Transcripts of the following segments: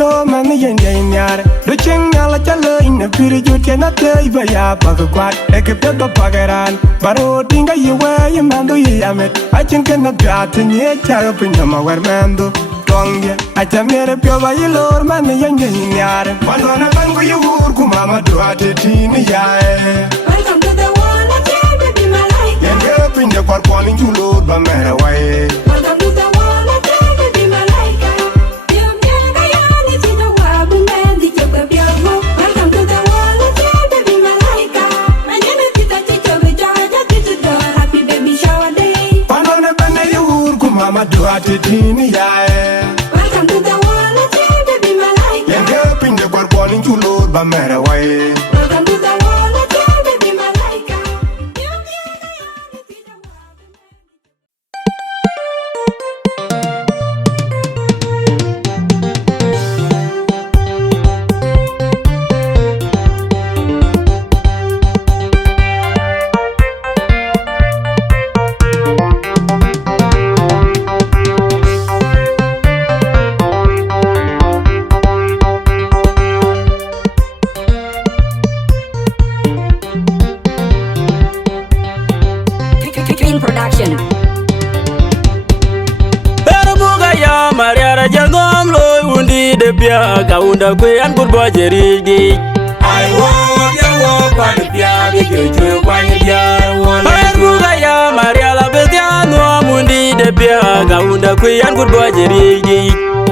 pure man yen yen yar. Do ching ala chalo in a piri juti na te ya bagakwat. Eke pedo pagaran. Baro tinga yewe ye mando ye yamet. I think na gata nye charo pinyama war mando. Tongia, acha mere pure ba yelor man yen yen yar. Manwana bango ye wur kumama duate tini yae. Welcome to the world of baby be my life. Yenge pinja kwar kwani julur ba mere wae. Welcome to the world of baby be my life. Yum yanga yani chino wabu mendi choka biamo. Welcome to the world of baby be my life. Manyene tita chicho bijaja titu do happy baby shower day. Manwana bane ye wur kumama duate tini yae. Welcome to the world of baby be my life. Yenge pinja kwar kwani julur ba mere wae. Welcome to the world of baby be my life. Yum yanga yani chino wabu mendi. Green Production. Buga ya Mariara jangom lo undi de pia kaunda kwe an kurbo jerigi. I want you walk on the piano, you do when you want. Buga ya Mariala betiano mundi de pia kaunda kwe an kurbo jerigi.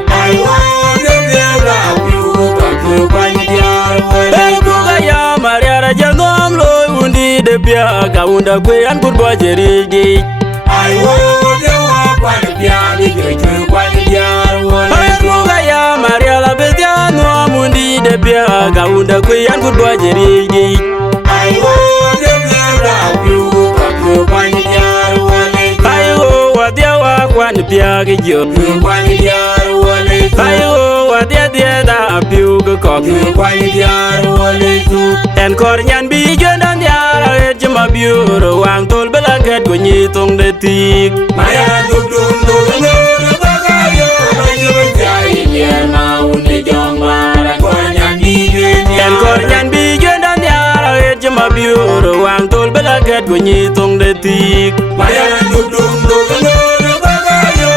I want you to when you Buga ya Mariara jangom lo undi de pia kaunda kwe an kurbo jerigi. I want you walk on the piano, you do when you want. Buga ya Mariala betiano mundi de pia kaunda kwe an kurbo jerigi. I want you to when you want. Ayo wadia wa kwani pia gejo. When you want. Ayo wadia dia da apiu ke kok. When you want. En kor nyan bi jondan yara jema biuro wang tol belaget go nyitung de tik. Maya dum dum bagayo, you jai ni ma unni jongmara konyan bigeni. En kor nyan bi jondan yara jema biuro wang tol belaget go nyitung de tik. Maya dum bagayo,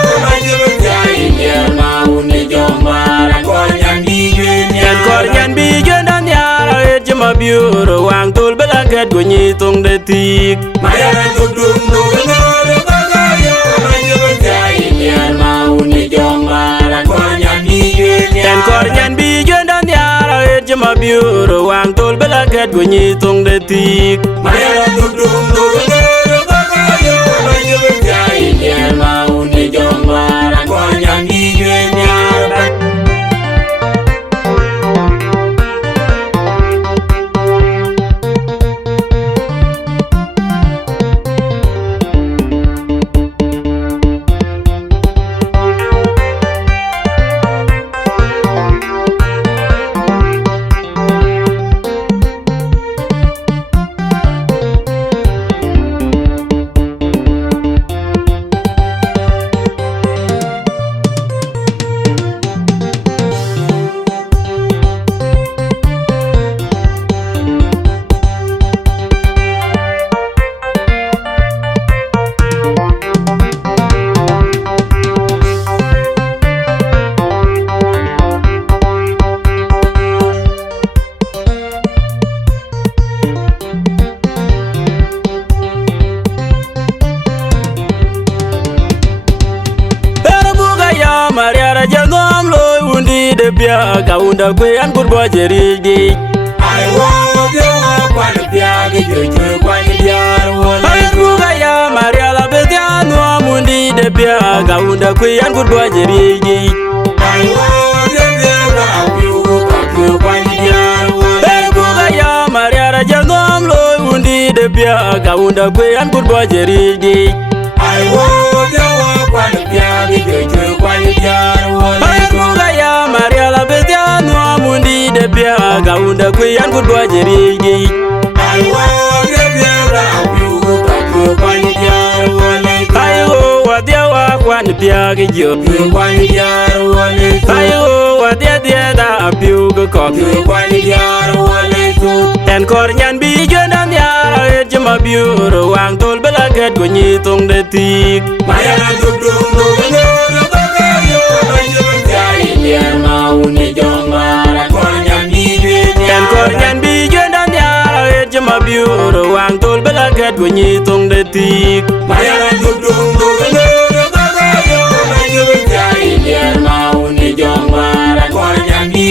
you jai ni ma unni jongmara konyan bigeni. En kor nyan bi jondan yara jema biuro wang tol belaget go nyitung de tik. Maya dum bagayo, you jai ni ma unni jongmara konyan bigeni. En kor nyan bi jondan yara jema biuro wang tol belaget go nyitung de tik. Maya dum bagayo, you jai ni ma unni jongmara konyan bigeni. Mariara jangom lo undi de pia kaunda kwe an kurbo jerigi. I want you walk on the piano, you do when you want. Buga ya Mariala betiano mundi de pia kaunda kwe an kurbo jerigi. I want you when you want. Buga ya Mariara jangom lo undi de pia kaunda kwe an kurbo jerigi. I want you walk on the piano, you do when you want. Buga ya Mariala betiano mundi de pia kaunda kwe an kurbo jerigi. I want you when you want. Ayo wadia wa kwani pia gejo. When you want. Ayo dia dia da piu go ko Yu kwa ni diaro wale su en kor nyan bi jona nyara et jama biuro wang tol bela get go ni tong de tik Maya na duk duk duk ngoro baka yo Banjur jai liar mau ni jongara Kor nyan bi en kor nyan bi jona nyara et jama biuro wang tol bela get go ni tong de tik Maya na duk duk duk ngoro baka yo Banjur jai liar mau ni jongara Kor nyan bi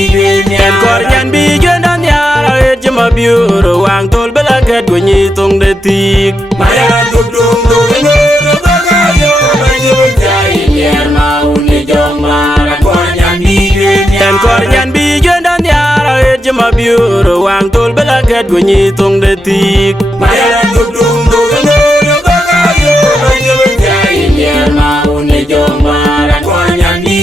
en kor nyan bi jona nyara et jama biuro wang tol bela get go ni tong de tik Maya na duk duk duk ngoro baka yo Banjur jai liar mau ni jongara Kor nyan bi en kor nyan bi jona nyara et jama biuro wang tol bela get go ni tong de tik Maya na duk duk duk ngoro baka yo Banjur jai liar mau ni jongara Kor nyan bi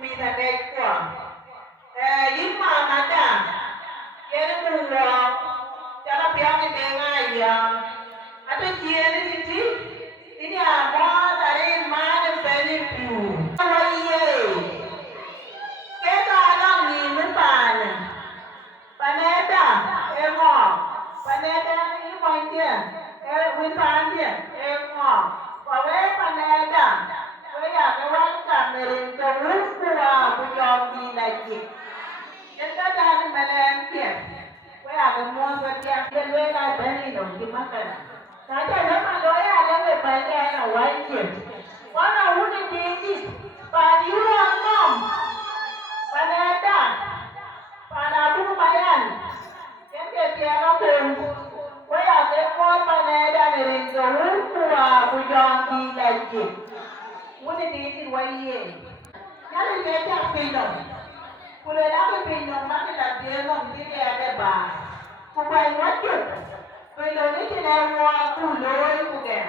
mi มีทางใดกว่ายิ้มมานะจ๊ะเย็นมือรอจะรับเพียงไม่เป็นไงยังอันที่เย็นนี่สิini apa dari mana beli pu awal ye kita orang ni mempan paneda engok paneda ni macam mempan dia engok kalau paneda saya kawan kami rindu pura bujang di lagi kita dah malam dia saya kemana kerja dia lagi beli dong di makan Saja lama doya lama banyak yang wajib. Mana udah jadi, pada orang nom, pada ada, pada abu mayan, yang dia pun, saya tekor pada ada neringgau tua bujang di lagi. Udah jadi wajib. Kalau kita pinjam, kalau kita pinjam mana dia nom dia ada bah, bukan wajib. Bây giờ đấy thì là hoa củ lôi của kẻ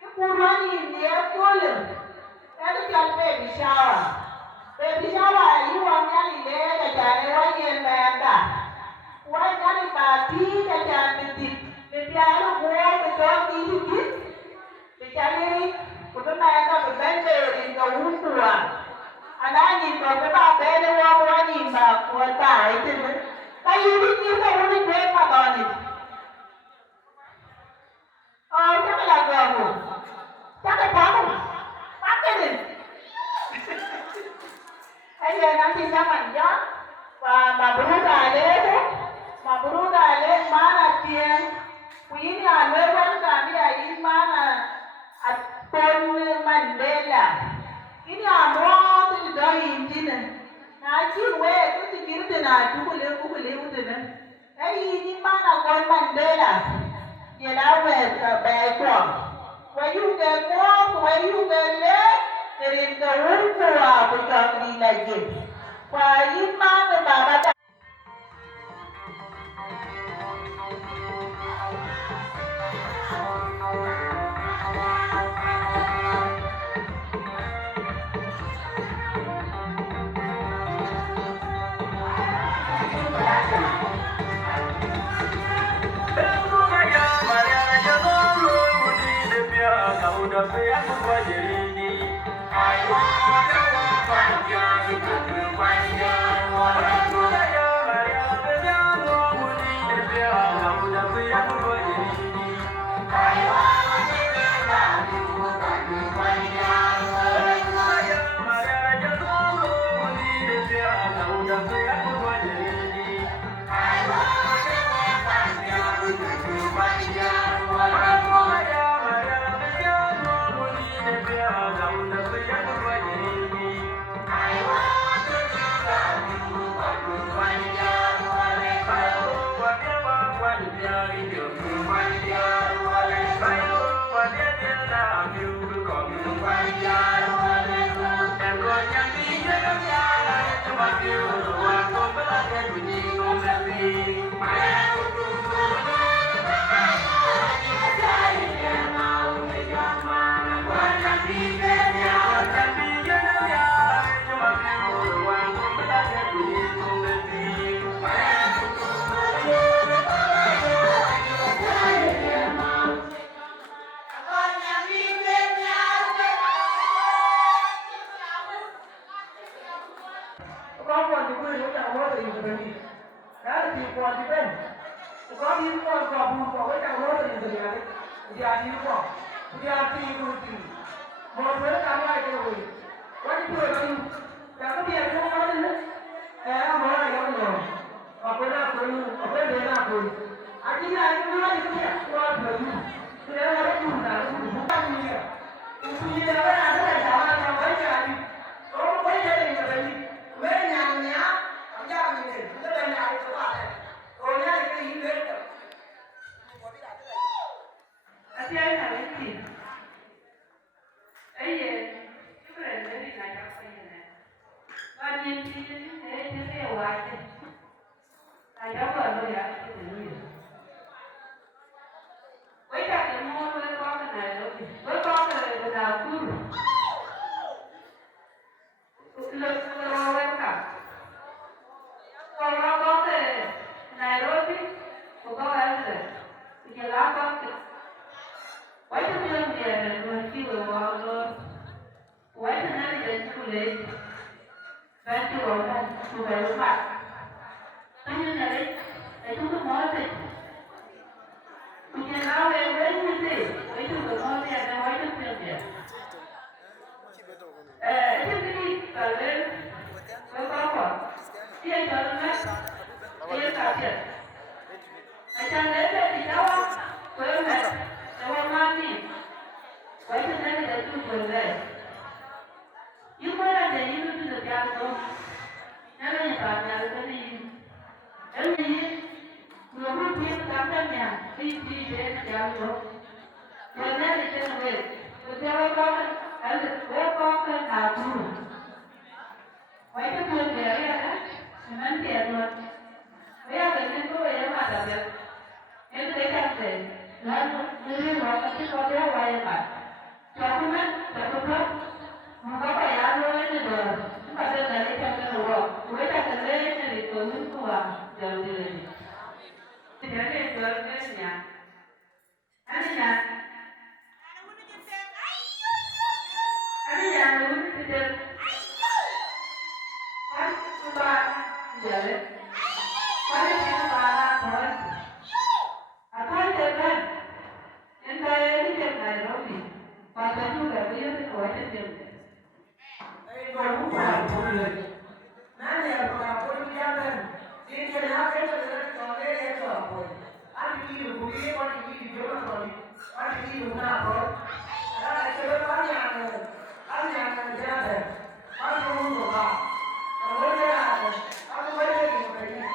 cái củ nó nhìn thì em cua lửng em đi chơi baby shower yêu ông nhà đi lễ để trả lại hoa yên về em cả hoa nhà đi bà tí để trả mình thịt để bia nó mua để cho đi thì biết để trả đi của cái này ta phải bên về để cầu hút của anh đã nhìn vào cái bà bé nó hoa nhìn vào của bà ấy thì tại vì biết như thế nó đi quên mà còn gì chắc là gờ ngủ chắc là quá không bắt cái gì bây giờ nó xin ra mạnh gió và bà bố đài lên đấy bà bố đài lên má là tiền quý nhà nơi quan cả bây giờ in má là tôn mình đây là cái nhà mua thì đó in chi này nói chứ quê cứ thì kiếm từ nào chú cũng liêu từ này ấy in má là con mình đây là giờ đã về bè quảng quay du về qua quay du về lễ để đến cầu hút của chọn đi là gì và im mang về bà lấy và chưa có một cái lúc mặt tất nhiên là đấy chúng tôi nói thì mình nói về với như thế với chúng tôi nói về là với chúng tôi nhỉ chúng tôi cả lên với bao quả tiền cho nó tiền cả tiền chẳng lẽ về thì đâu với mẹ đâu mà đi với chúng tôi là chúng tôi về nhưng mà là để như tôi được làm đâu nó là phải là cái gì cái gì người muốn biết cảm giác nhà đi để làm đâu rồi nên thì trên về rồi theo con ở với con cái nào cũng vậy cái chuyện về đó nên tiền rồi bây giờ cái chuyện tôi là mà đặc biệt nên để làm gì là như là cái con đeo vai mà cho tôi không có phải ăn luôn đấy rồi chúng ta đây là lấy trong cái đồ với ta cần lấy cái này tôi muốn cô à giờ thì cái này tôi cái nhà anh nhà luôn thì được anh cô ba giờ đấy anh cô ba thôi thôi được đấy đến đây cái chuyện này nó gì và tôi cũng là biết cái tuổi cái chuyện Tôi cũng phải một người nói là còn tôi đi ra bên đi chơi hát cái tôi đã còn cái em rồi anh đi được một cái con đi chỗ nào rồi anh đi được nào rồi đó là chơi bán nhà rồi ra rồi anh không được à mới ra rồi anh mới đi được cái này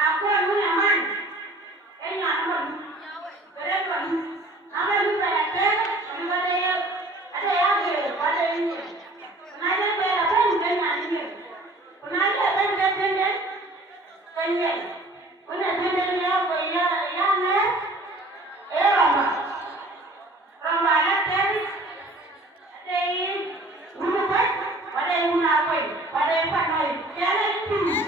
Aku ni aman. Ini aman. Betul. Apa ni betul? Ni ada yang ada ini. Nanti betul ni nanti. Nanti betul. Kaya. Una betul ya ni. Rama. Rama nak jadi. Ada ini. Rumah. Ada yang nak apa? Ada yang apa? Jangan itu.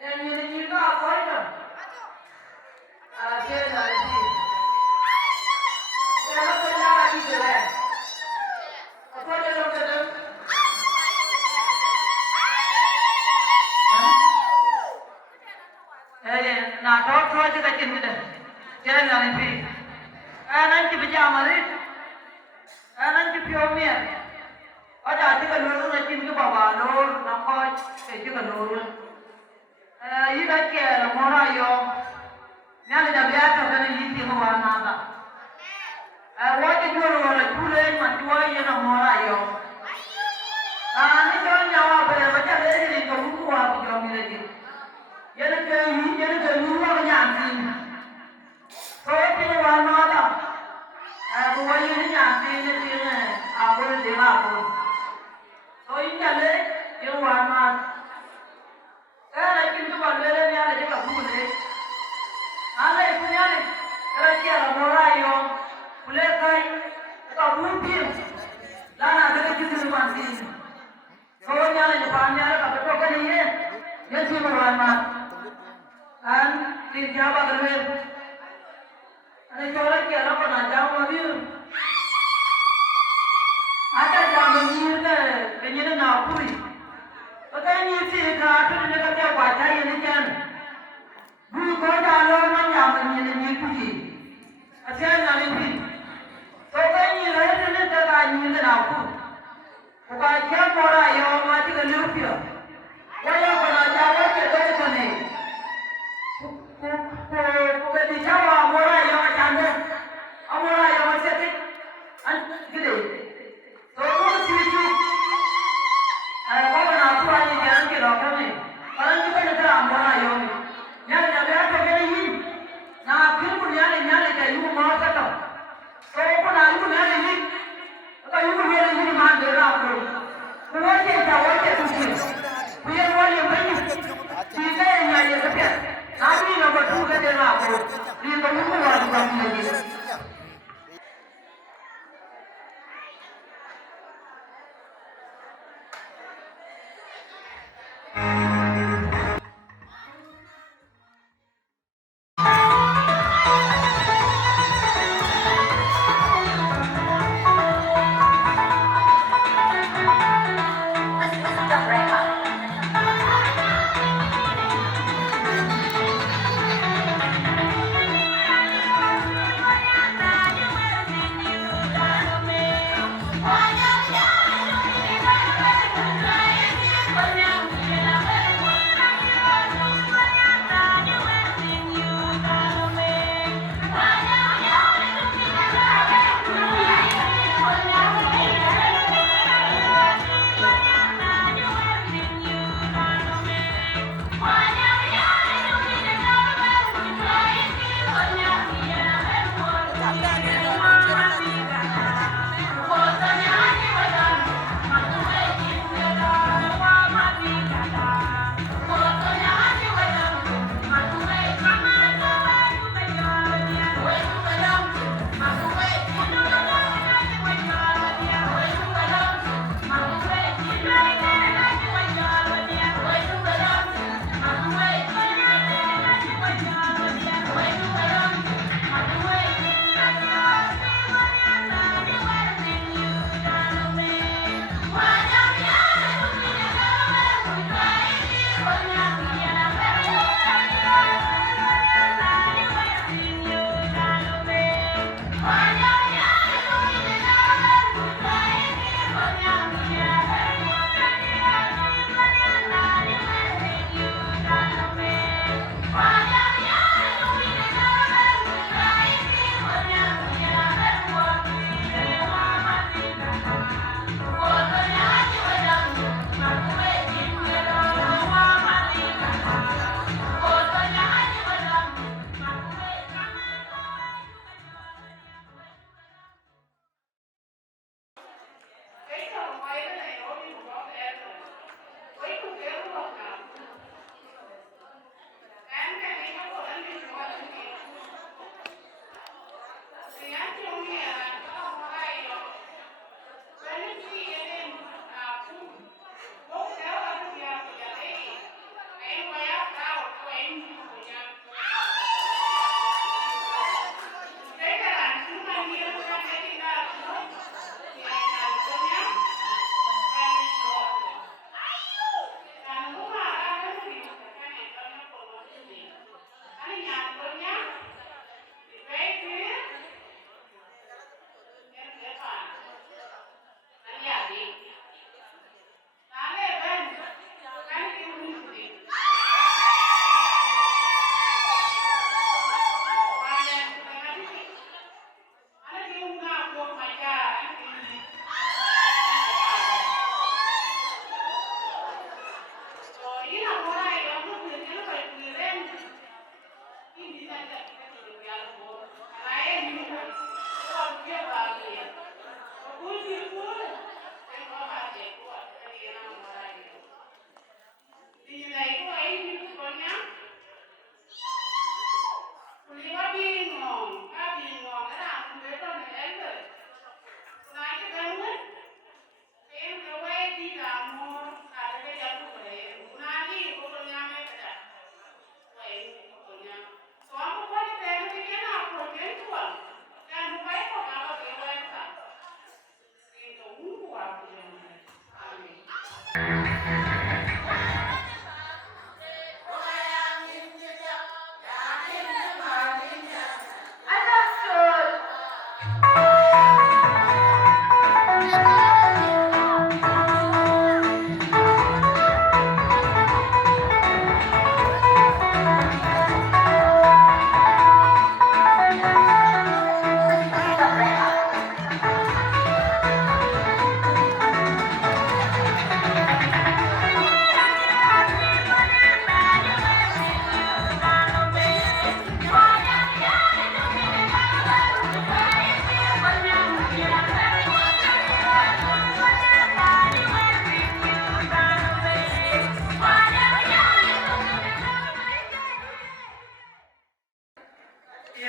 ni ka ko ito. Siya na ito. Siya na ito na ito eh. Ako na lang ito. Na talk to the kid. Siya na ito. Nanti pijama rin. Nanti piyomir. Ada tiga lorong nanti mungkin bawa lor, nampak tiga lorong. Ini lagi lemora yo. Ni ada jabat kan ini tiga warna ada. Wajib jual orang jual macam ini lemora yo. Ni jangan jawab macam ni ni kamu buat jawab ni lagi. Jadi dulu banyak sih. Kalau tiga warna ada. Buat ini nyati ni tiga apa ni dia apa. So ini ada yang warna. Lagi tu baru ni ada je kat bulan. Ada itu ni ada. Kalau dia lemora yo. Boleh kai kat bulan. Lana ada kita ni mati. So ni ada depan ni ada kat betul kan ni. Yang si warna. An tiga bagai. Ada orang yang apa nak jauh lagi. Ada jauh ni le, kenyang nak puri. Pakai ni si kerana tu dia kata baca ini kan. Bulu kau jalan mana ni puri. Asyik nak ni. Pakai ni le ni tak ni nak puri. Pakai siapa orang yang mati ke lupa. Yang pernah jauh ke tu ni. Pakai siapa orang yang Amora yang macam ni, gede. Kalau cucu, kalau nak buat ni jangan kira kami. Kalau kita nak amora yang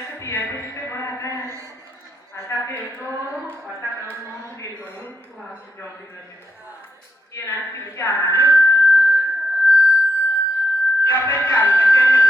Hãy subscribe cho kênh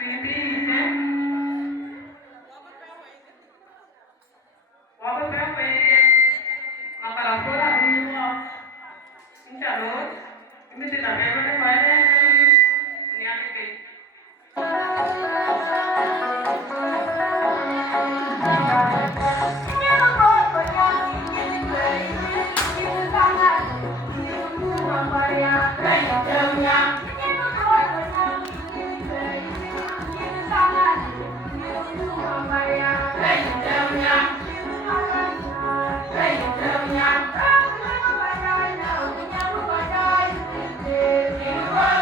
Ghiền Mì Gõ để không bỏ lỡ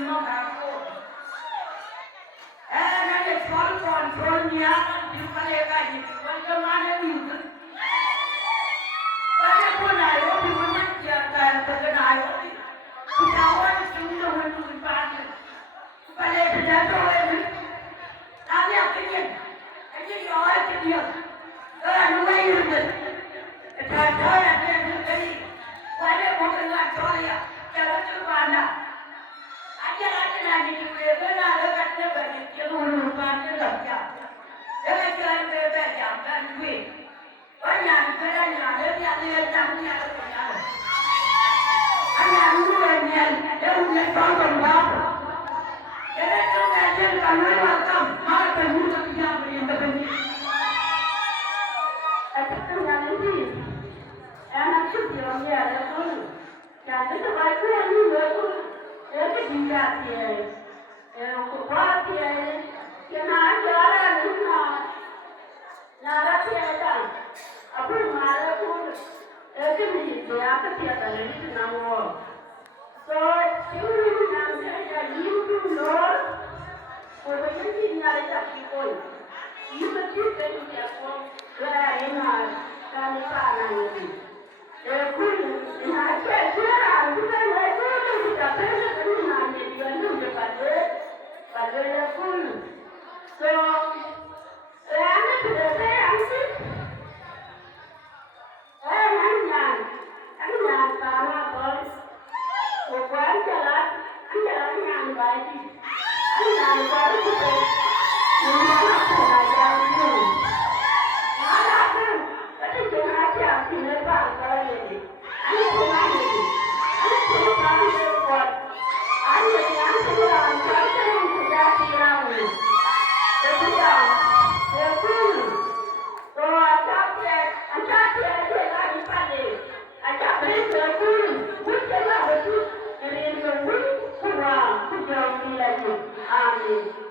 nó cả cô nó để con nhá thì phải lấy cái gì con cho má nó nhiều thứ con này nó thì nó mất tiền cái này nó thì cháu ấy chúng nó hơi tụi bạn phải lấy cái giá rồi làm việc cái gì đó cái gì nó gây được trời là cái gì quay đây một cái làm cho đi chờ nó chưa hoàn à anh là gì về cái là nó gặt nó về cái luôn hoàn cái lập chậm cái chơi về chậm cái quỷ ở nhà cái nhà đến nhà lên trong nhà nó nhà anh nhà nuôi nhà để nuôi con đó cái đấy trong nhà trên cả nuôi vào trong mà phải nuôi trong nhà mình phải nuôi anh trong nhà đấy gì em ăn chút gì ở nhà đấy thôi nhà đấy là vài cái như vậy thôi em cái gì cả thì em cũng quá thì cái nào cho ra đúng nào nhà đó thì em à bữa mà đó thôi em cái gì thì em cái thì là lấy cái nào rồi chúng mình làm cái là nhiều thứ nữa rồi cái gì nhà đấy là gì coi nhiều cái chuyện cái gì coi là em là cái này nhà cái là chúng ta lấy cái gì cả thế là cái nhà này thì nó được và đây là cool so em thì thế anh chị anh nhà ta mà thôi một quán chợ anh nhà vậy thì anh nhà qua cái gì nhưng mà nó không là giao nhiều nó là cái chuyện hai chàng thì nó bằng cái gì anh không ai gì anh không có gì quật anh không làm cái gì ra thì làm gì để bây giờ để cứ rồi anh chắc thì là đi phải đi anh chắc biết được cứ biết cái là được cái này rồi biết không à cứ cho đi là gì amen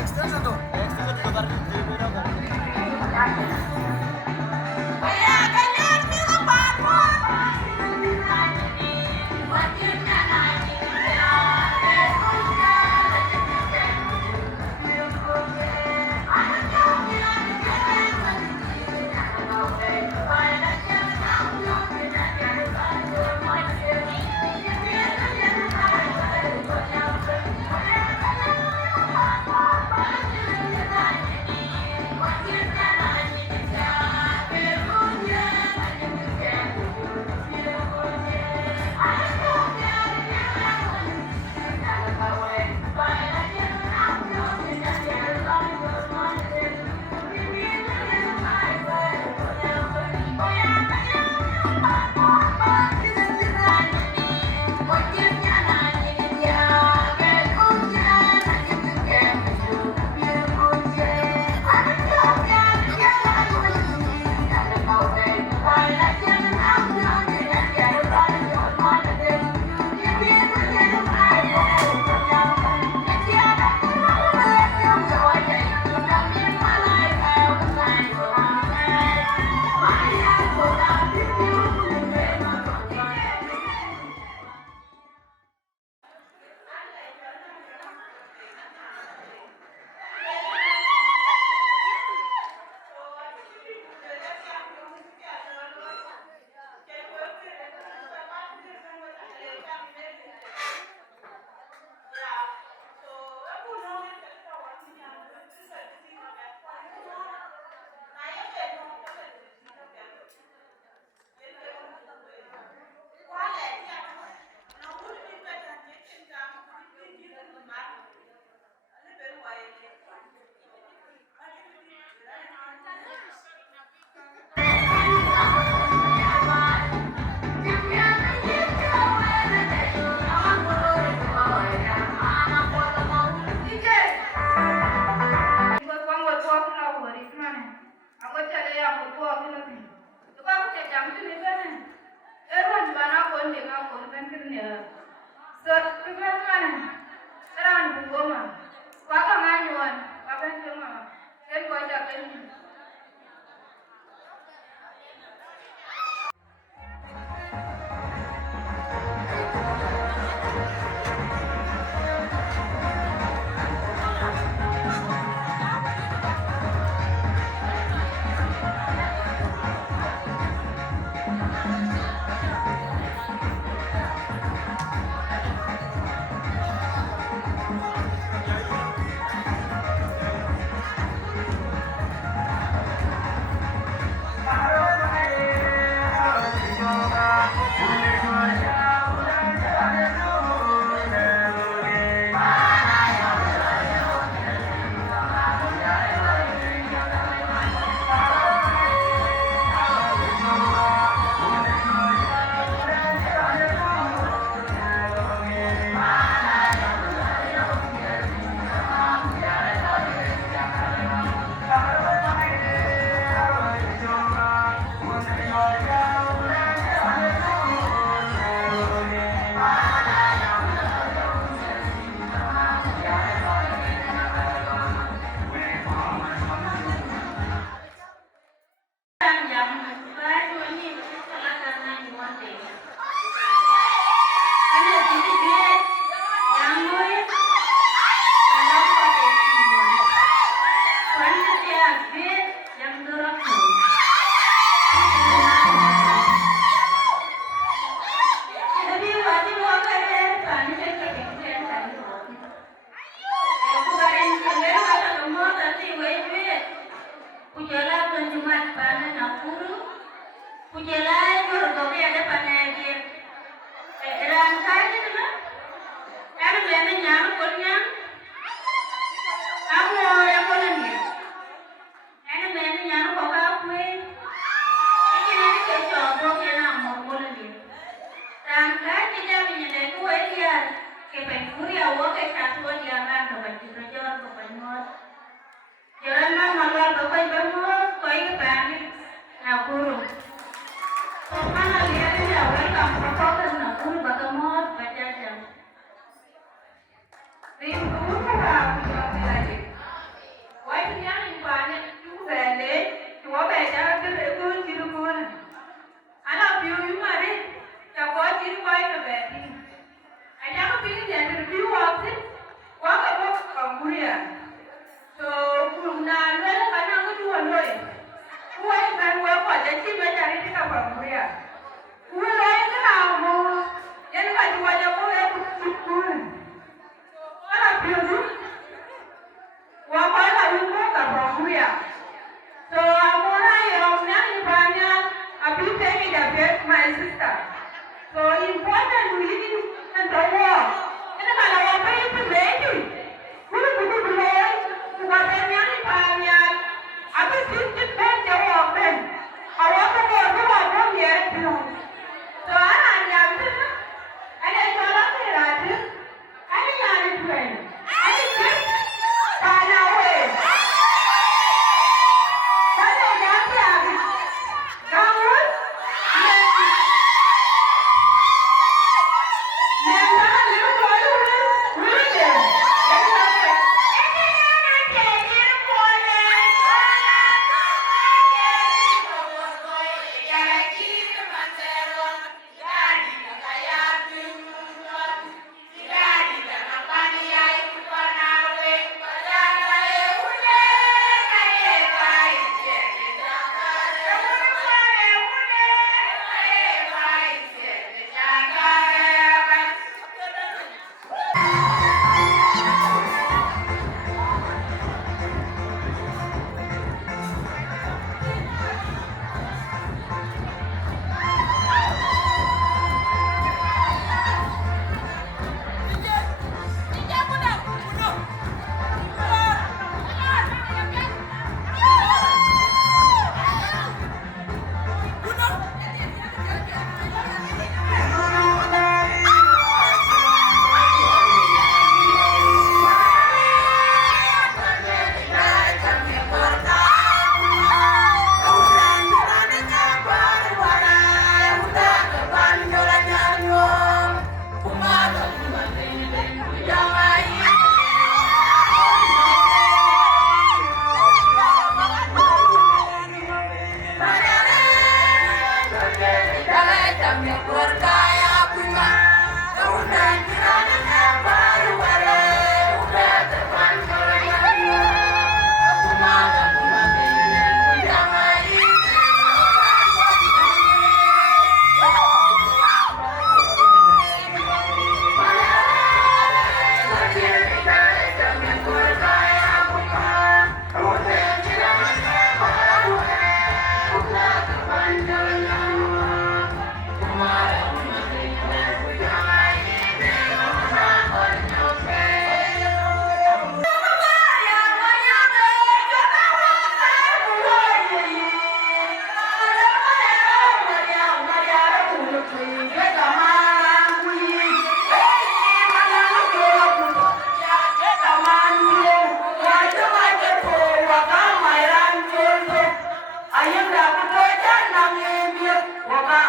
Extension tuh. Extension juga tadi di beda kan. buat kena pi. Tukar aku cek jam tu ni kan. Erwan bana kon dengar kon kan kerja. Sir, tukar kan. Sekarang bunga mah. Kakak nganyuan, kakak cuma. Kan gua cakap ni.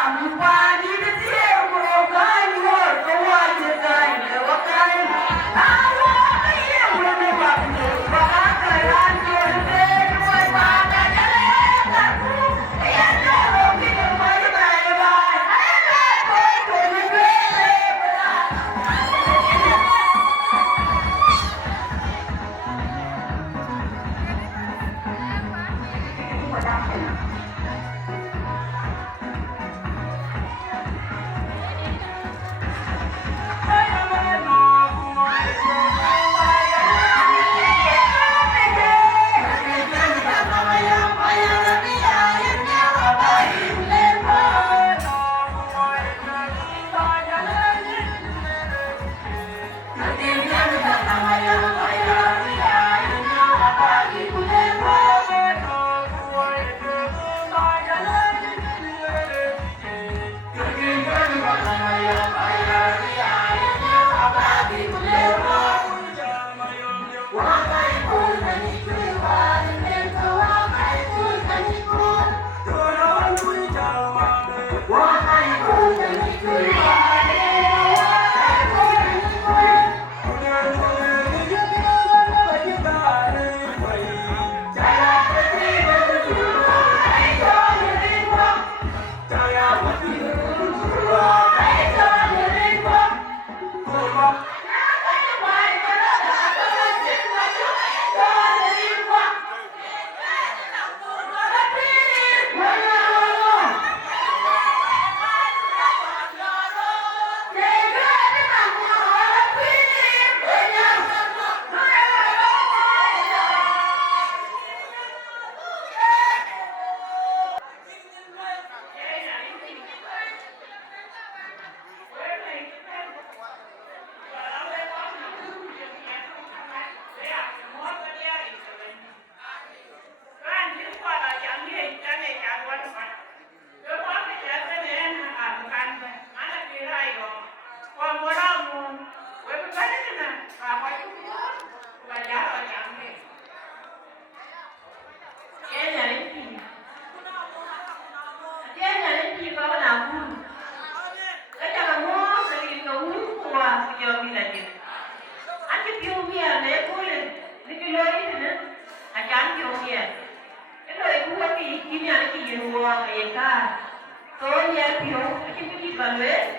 Hãy subscribe cho kênh Ghiền Mì Gõ để không bỏ lỡ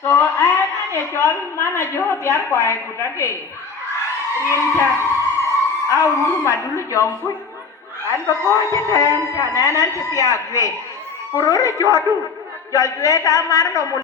So I John manager biar kwai kutake. Rincha. Au madulu jongku. An bako jeten chanan tiap gue. Kururi jodu. Jol gue kamar no mul.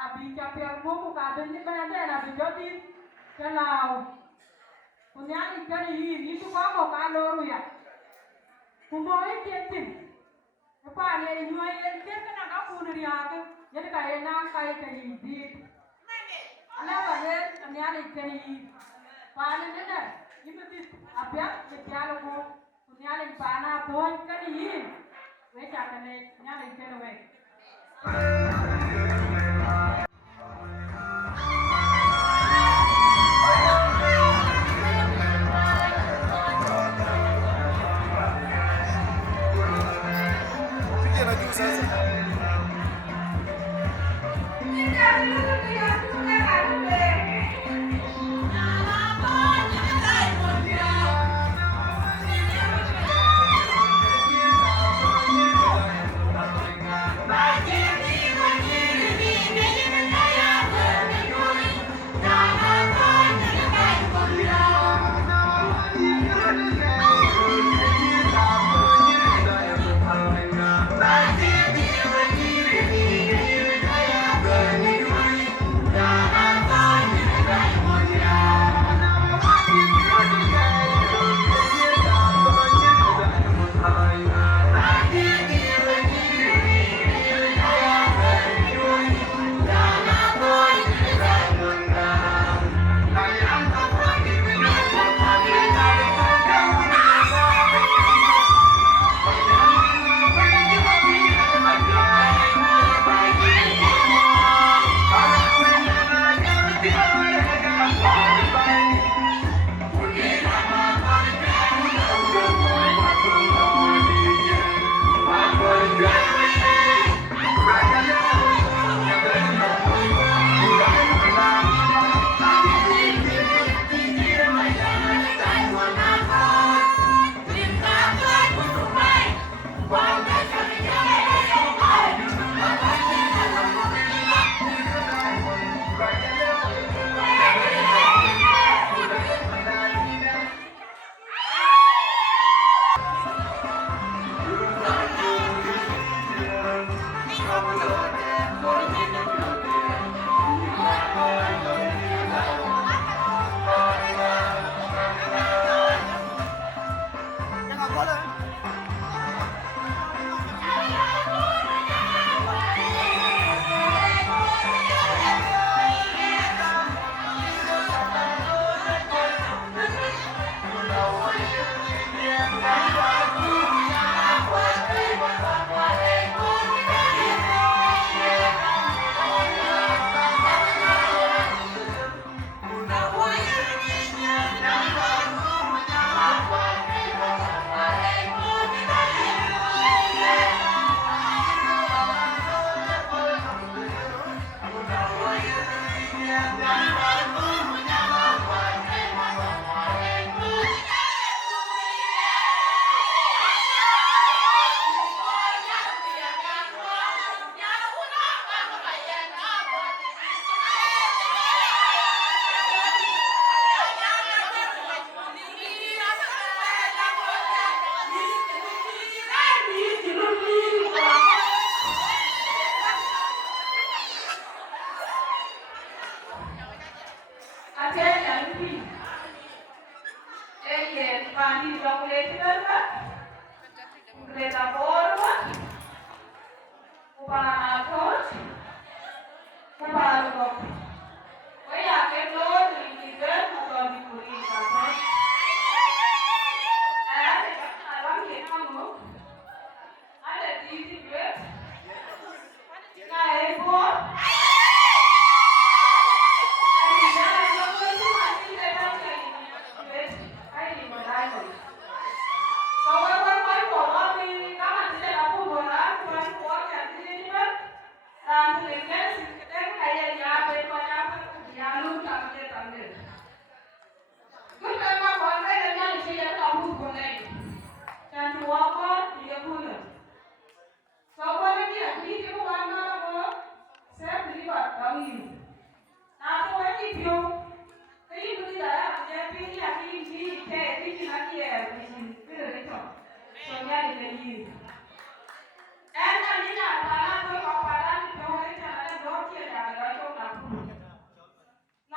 Abi piang mo ka ben ni ben na bi jodi kalau punya ni kan ni tu ka loru ya kumoi ketin apa le nyoi en ke kana ka pun ri ag ye ka ye na ka ye ni di ala ba le anya le ke ni pa le ne na ni bi apya ye kya lo ko punya le pa na boy ka ni we cha ka ne nya le ke we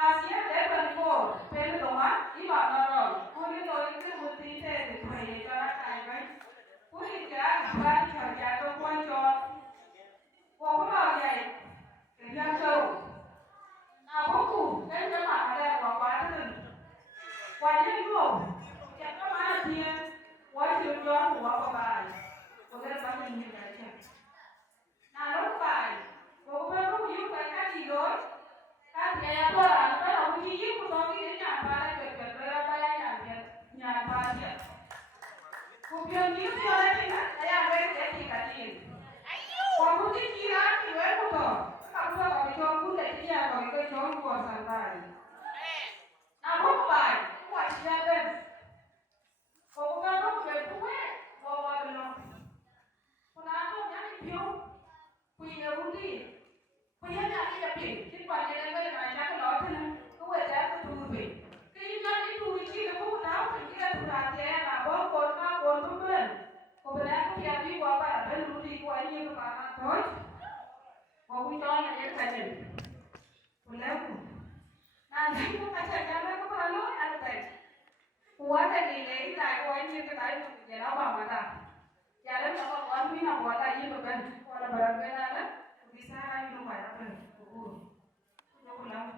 Last year, they were 4. Pay the one, you are not wrong. Only going to put the test to play the time. Put it down, but you have got one job. What about you? The young girl. Now, Boku, then the mother of Watson. Why didn't you go? Get come out here. What you don't walk by. Forget about the new direction. Now, look by. Go you by Cathy Road. Các em tôi là cái đầu tiên của tôi cái nhà ba đây về về tôi ra đây nhà ba vậy. Cuộc chuyện như thế này thì là về để thì cả tiền. Còn cái gì đó thì về của tôi. Các tôi bảo cho cũng để đi nhà rồi cái chỗ của sản bài. Nào không bài, quả gì đây? Còn cái đó về cũng ấy, vào được không? Còn ăn không nhá đi phiếu, quỳ ở luôn đi. Bây giờ là đi tập thể, kết quả như đây là cái đó thế này, có phải là cái thú vị. Cái gì đi thú vị là không nào, thì cái thú là thế là bao con ma con không biết. Có phải là cái gì đi qua phải là thú vị qua như các bạn thôi. Có cũng cho là những cái gì. Còn nếu là gì cũng phải chạy ra nó có phải lỗi ăn vậy. Quá cái gì đấy là coi như cái đấy thì nó bảo mà ta. Giờ đến nó có con quý nào bỏ tay như vậy, hoặc là bật cái ra đó. Bisa itu banyak kan, aku bilang,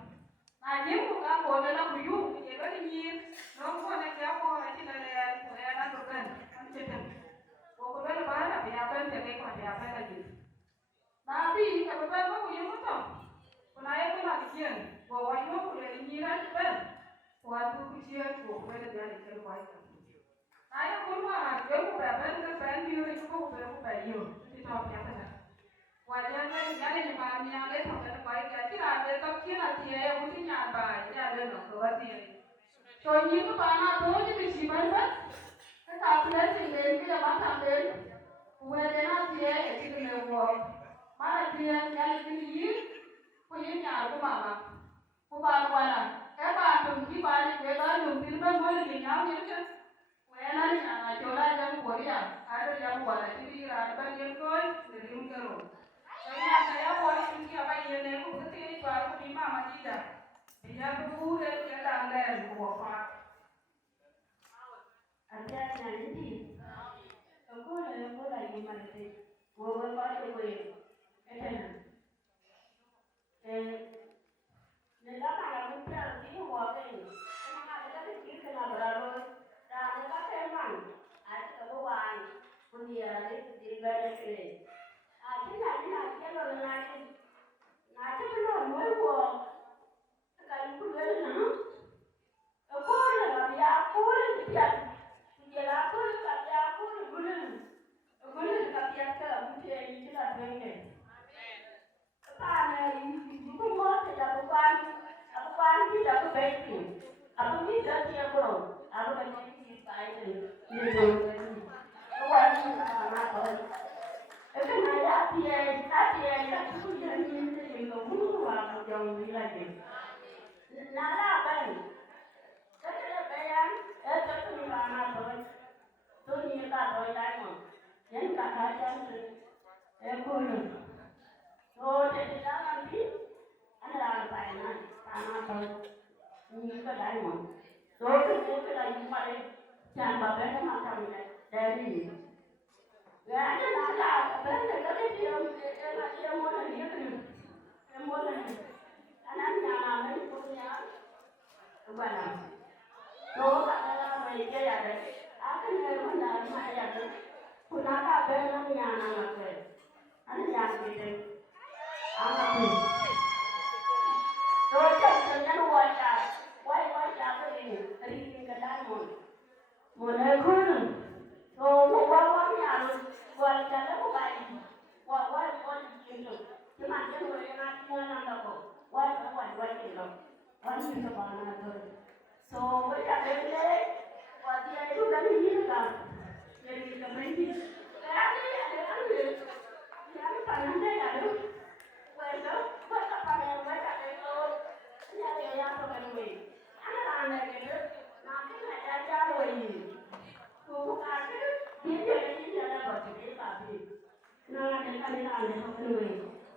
nah dia bukan boleh nak buyung, dia kan ini, nongko nak siapa nanti nak anak bukan, kan cedek, aku bilang mana biarkan jadi kau biarkan lagi, tapi kalau kau buyung itu, penaya pun nak kian, bawa itu boleh ini kan, waktu kecil aku boleh jadi kerja. Nah yang kedua, dia bukan band itu bukan bayu, itu apa yang Wajan kan nyari di mana nyari sampai terbaik ya. Kira ada tak kira dia yang mesti nyambai, dia ada nak buat dia. So ini tu panah tu je mesti mana? Kita apply sendiri kita macam ni. Wajan dia yang kita nak buat. Mana dia nyari sendiri, punya nyari tu mama. Bukan mana? Apa tu kita balik kita lumpi tu mana dia nyari je. Wajan ni nyari jola jam Korea. Ada jam Korea. Jadi ada bagian kau jadi mungkin. Saya boleh pergi apa yang dia aku betul baru di mana tidak. Dia berbuat dia tak ada apa. Ada nanti. Aku lagi mana tu? Gua baru boleh. Ada. Nela kalau kita di luar ni, kita ada kita nak berlalu. Dan kita memang ada kebutuhan. Punya ada di luar ni. Jadi kalau nanti belum mau, kalau belum, aku nak dia aku dia aku belum dia ke ini lah begini. Karena itu mau tidak bukan tidak baik. Aku ni dia belum, aku kan ini baik ni. Awak ni apa? Kenapa dia yang sudah ini mengubah yang lagi? Nada kan? Kerana bayang, tu ni mana tu ni tak boleh lagi. Yang tak ada yang boleh. So jadi nanti anda apa ini? Tanah tu ni ke lagi. So kita lagi pada jangan berapa macam ni dari. Ya, ada benar kalau dia mau dia tu, mau dia. Anaknya mana punya, mana? So kalau mereka ada, akan mana mana ada. Punak apa namanya anak yang kita, anak tu. So jangan wajah tu ini, ini kedai mana kau? So bawa ni harus buat cara bukan, buat itu. Cuma dia boleh nak nak apa? Buat itu. Buat itu mana tu? So macam ni, buat dia itu kan ini kan. Jadi kemudian, ada yang panas dia ada. Buat apa yang buat itu? Dia yang terbaik. Anak itu nanti ada cara ini. So ada dia ada buat dia tapi. Nah ada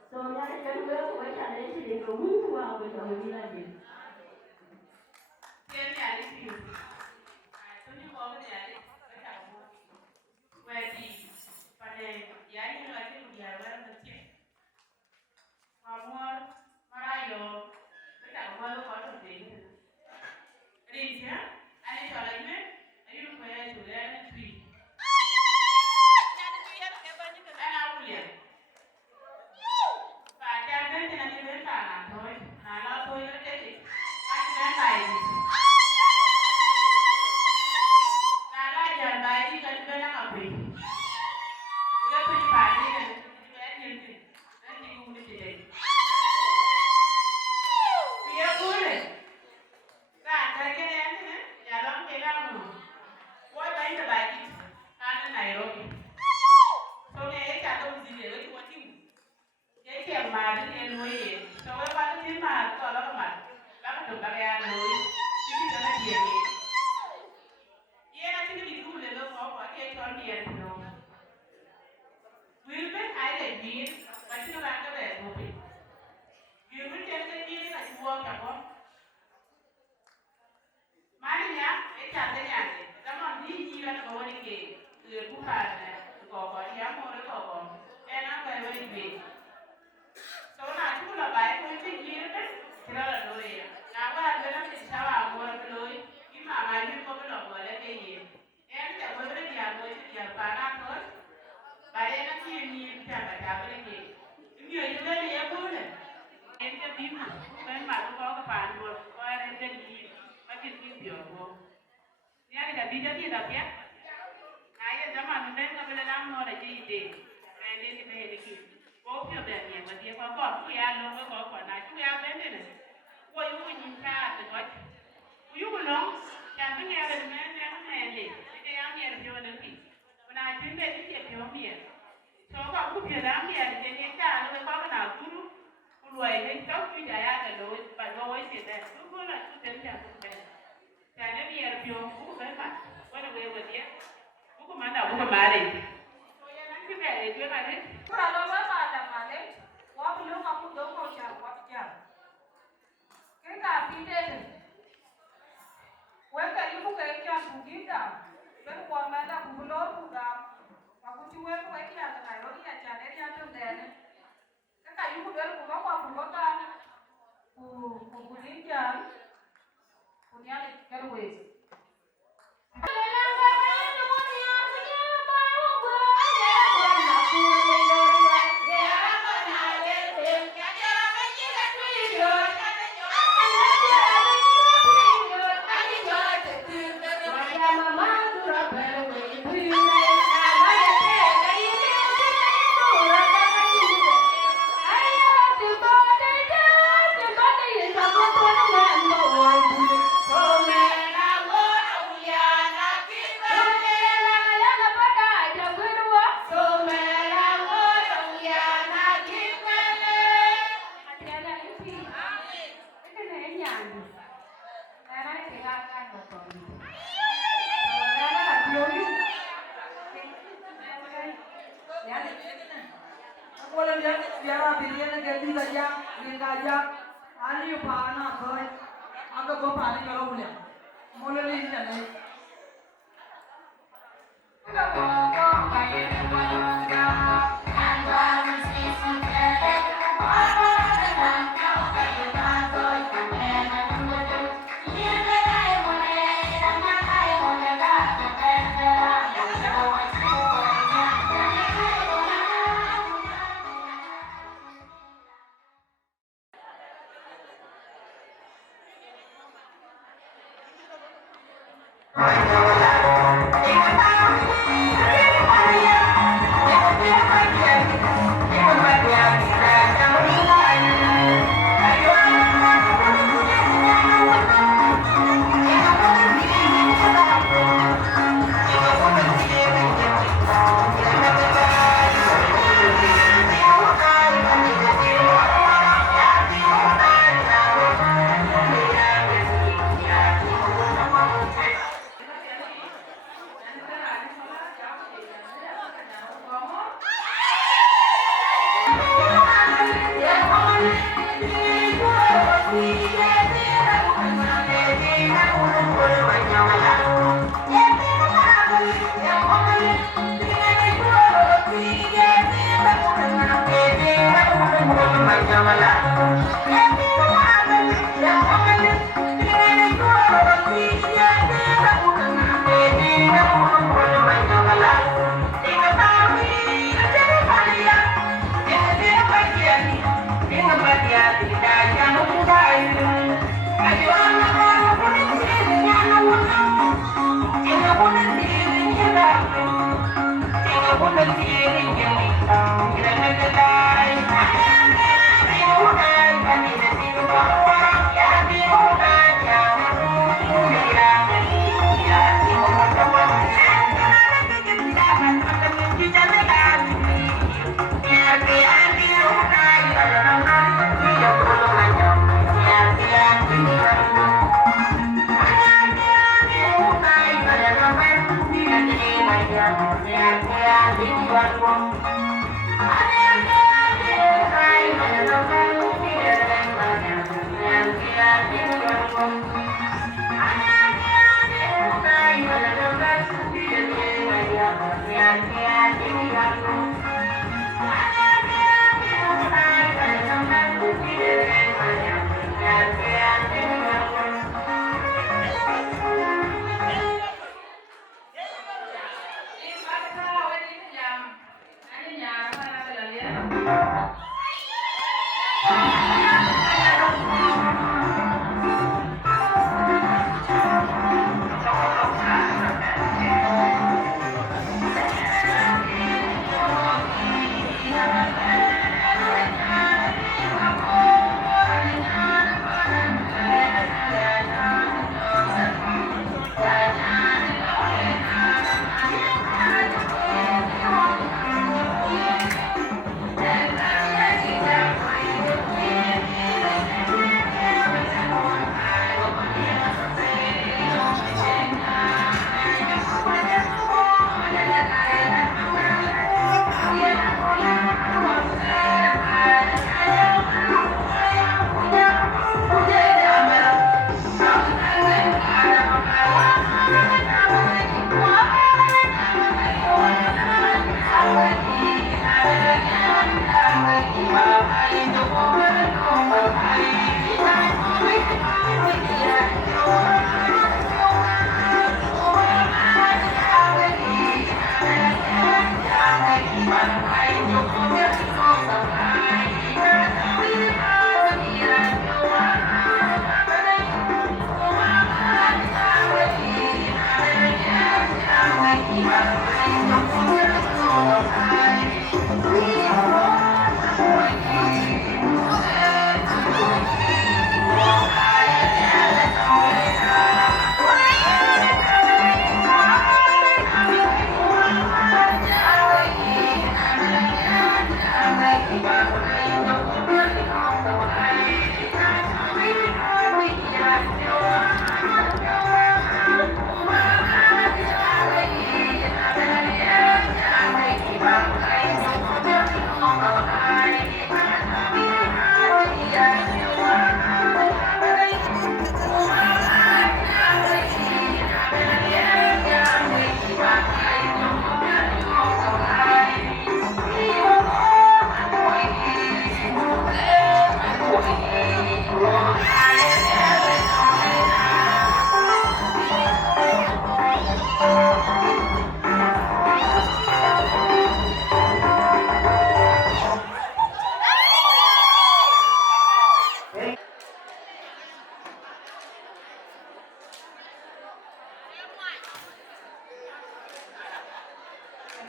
So jadi kalau buat ada sih kamu buat apa lagi?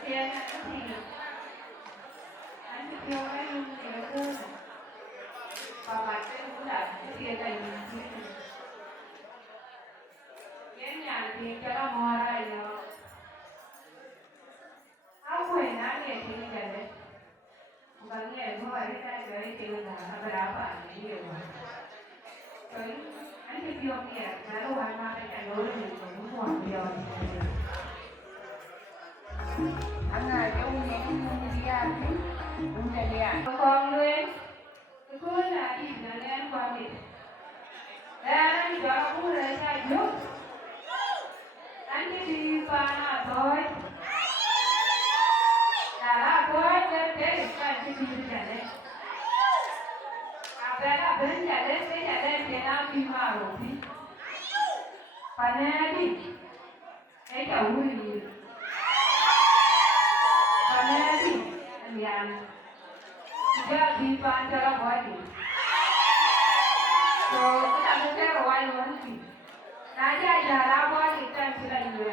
tiền thì anh kêu anh thì nó cứ và mặt cái cũng là cái tiền này cái nhà thì cho nó mua đây rồi áo quần áo thì vậy đấy bằng nghề thôi cái cái tiền là berapa nhiều rồi anh thì kêu kìa cái đồ ăn mà cái đồ thì cũng hoàn nhiều anh này cái ông này ông đi ăn con lên cái là gì là lên qua đi anh đi cho cũng là sai chút anh đi qua là thôi là thôi cái cái đi ra đấy Apela benda desse já deve ter na firma hoje. Paneli. É que é o Uri. Paneli. Alian. Já vi panjara body. So, kita mesti rawai hoji. Naja jara body kan sila ibu.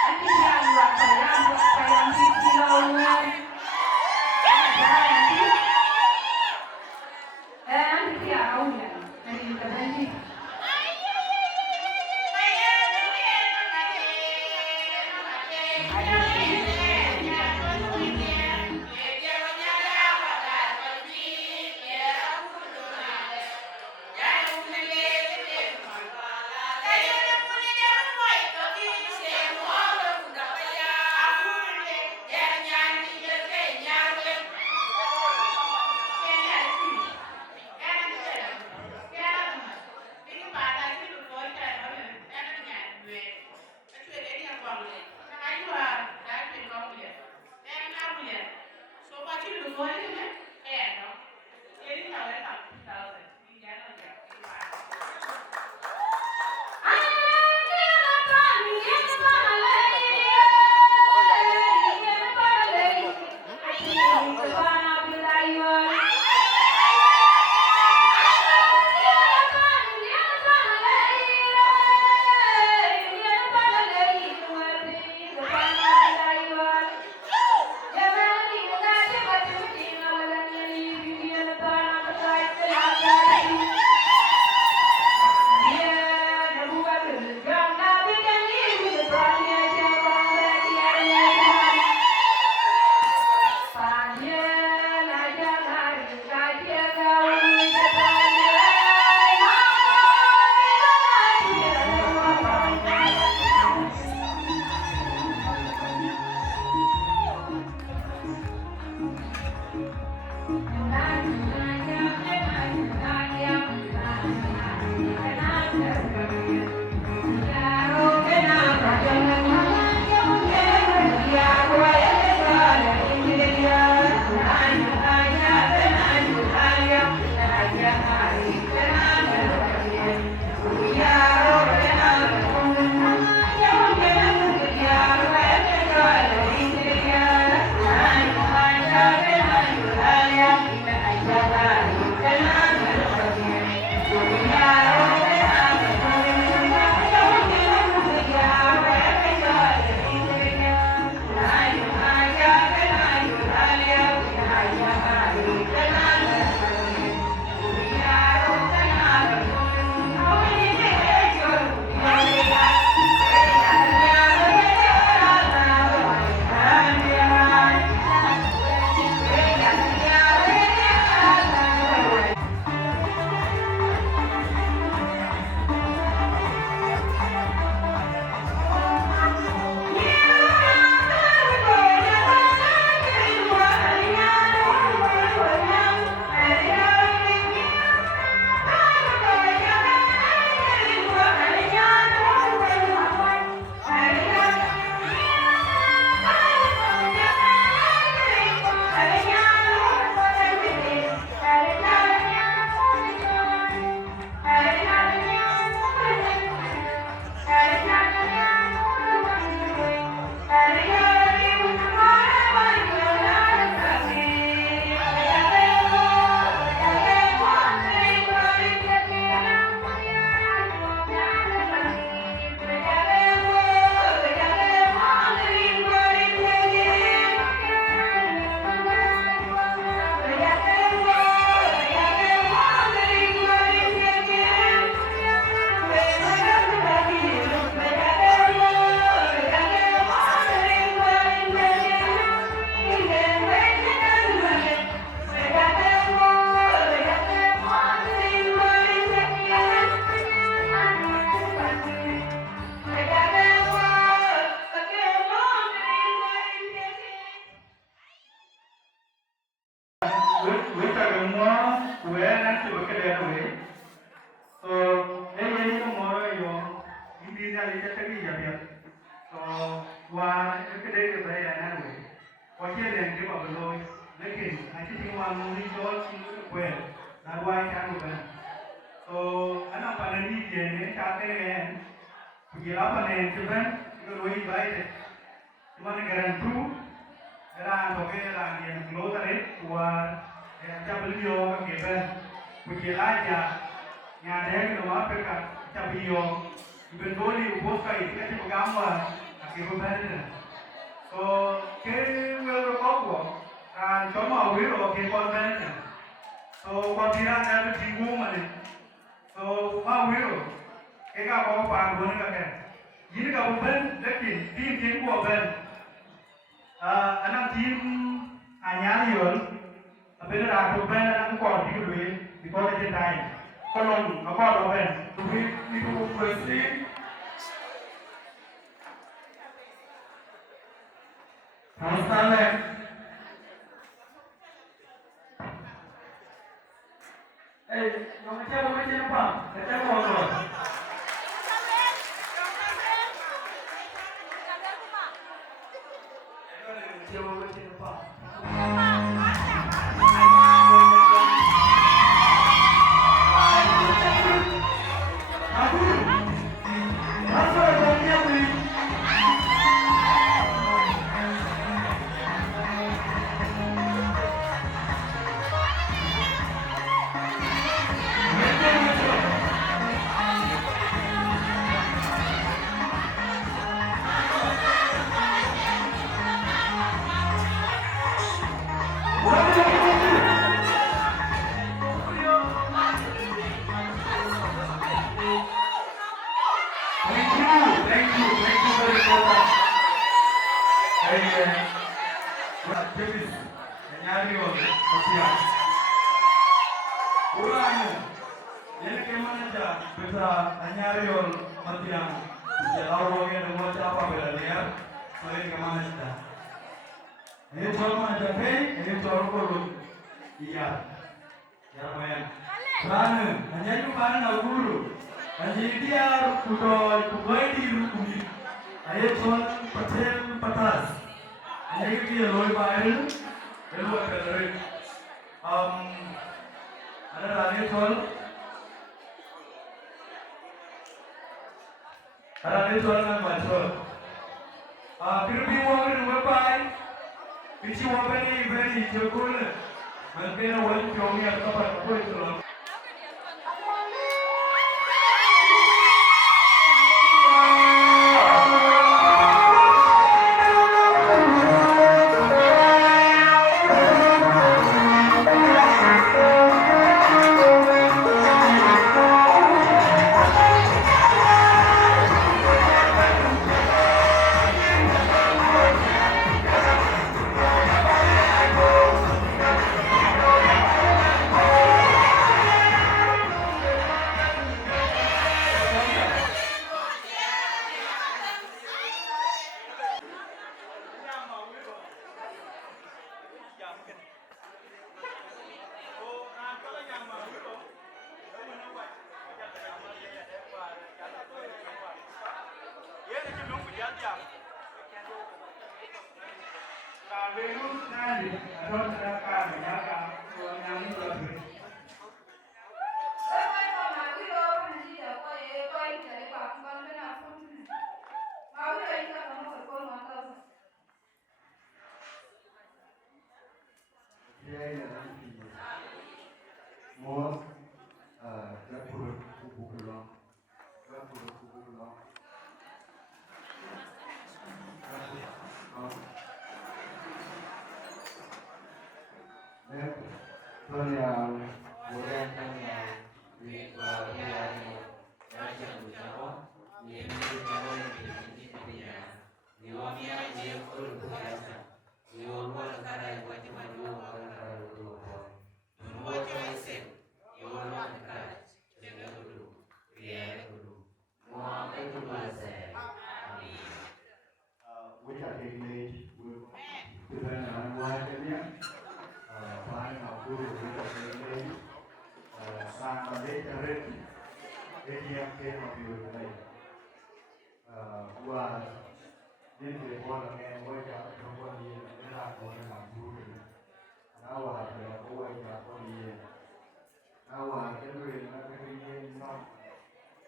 Nanti dia buat saya di kilau. चाहते हैं Pagila panen cuman ngelui baik cuma negara itu era toke era yang keluar dari luar yang beliau kegiatan pagila aja yang ada di rumah mereka beliau berdoli ubos kai kita cuma gambar akibatnya so ke welro kau kan cuma welro ke kontennya so kau ada bingung mana so mau welro Eka kau paham bukan kakek. Ini kau ben, lekin tim kau ben. Anak tim anyariol, tapi ada aku ben anak kau di kedua, di kau ada jentai. Kolon, aku ada ben. Tapi itu bersih. Masalah. Nama siapa? Siapa kau?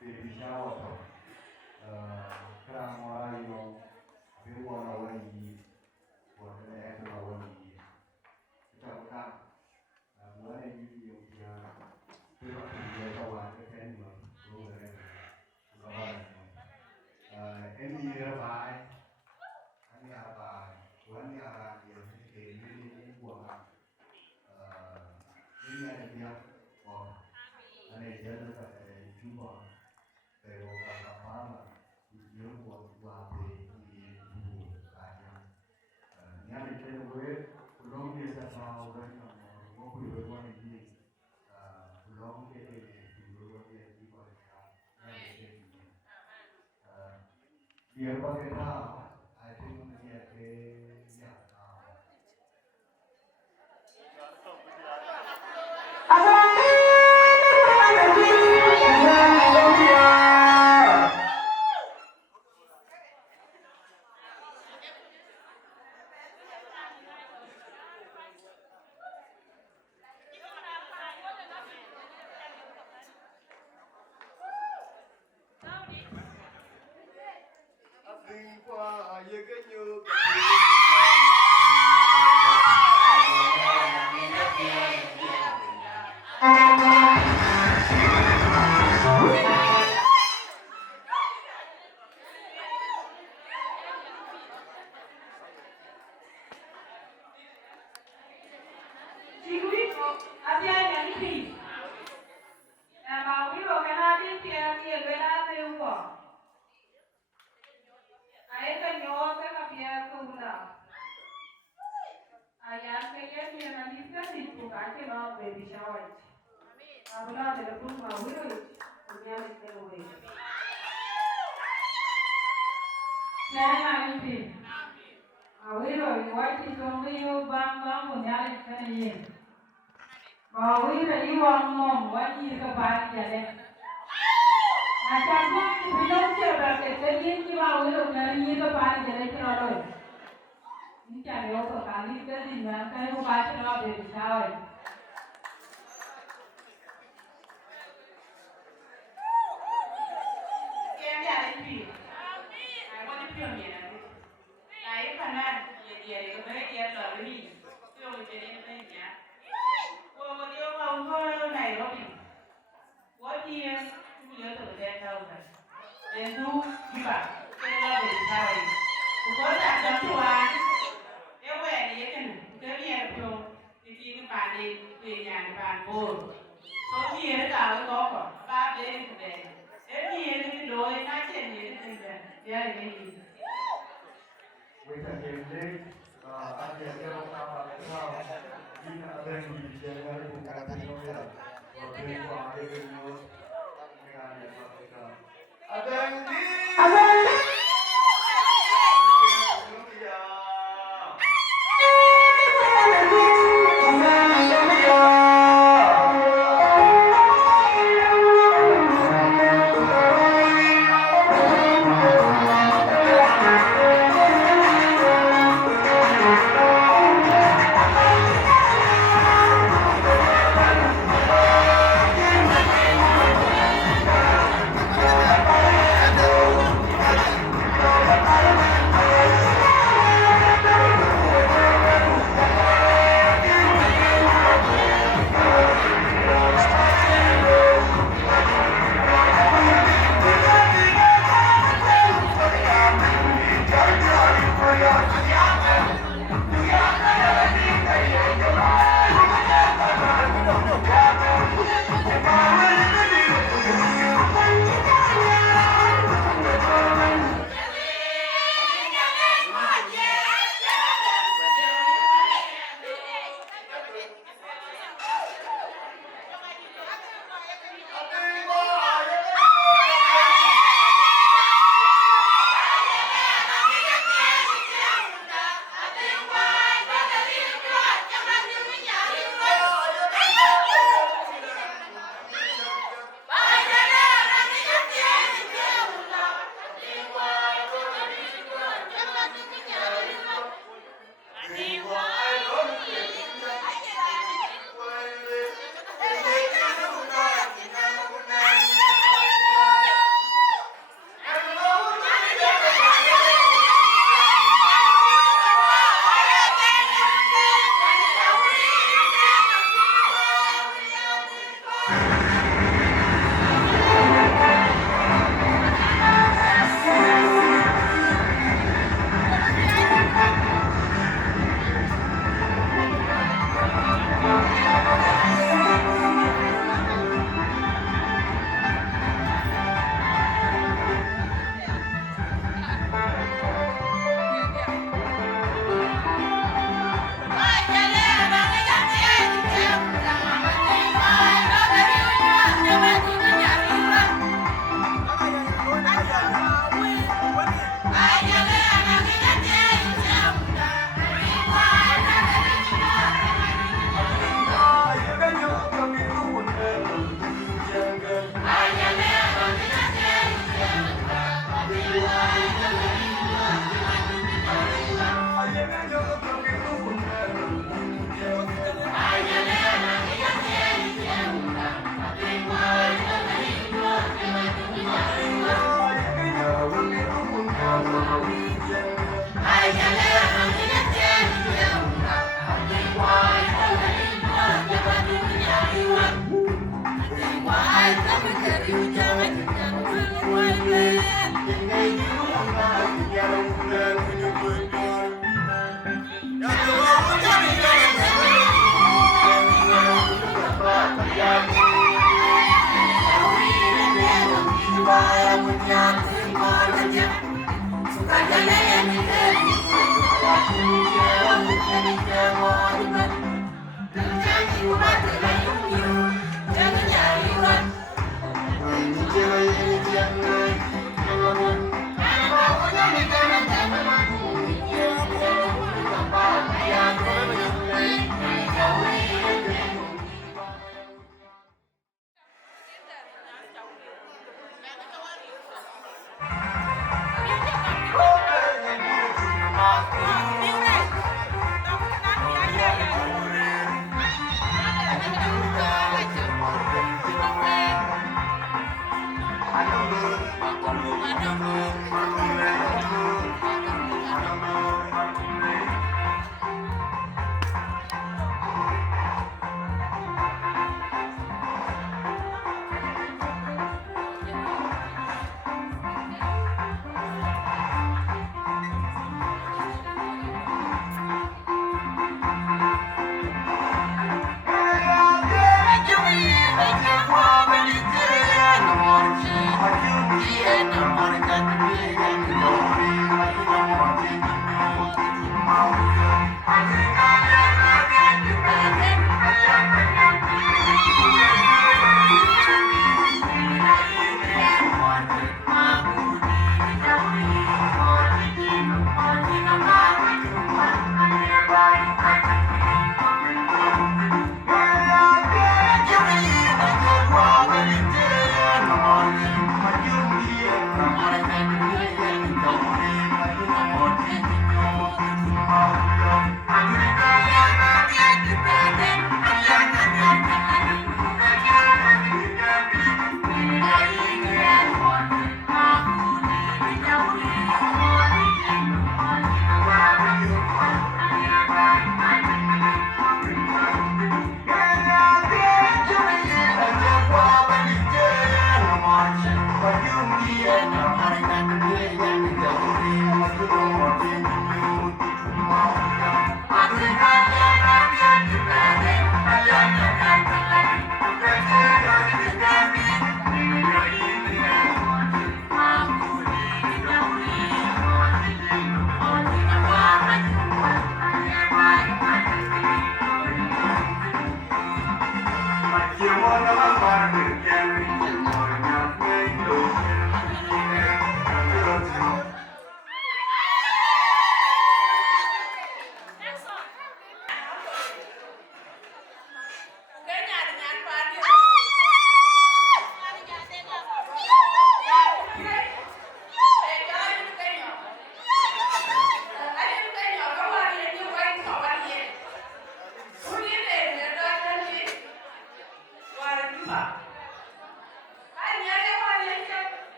baby shower kerang orang yang beruang orang ini buat orang ini kita bukan buat ini yang dia beruang dia kawan kan buat ini rabai ini orang dia ini buat ini ada dia oh ini dia dapat jumpa pero kapama yung buat di kanya nyari cewek gue belum biasa tahu kan mau berbuat ini belum kita dulu dia di bawah dia pakai tahu I think dia ke ya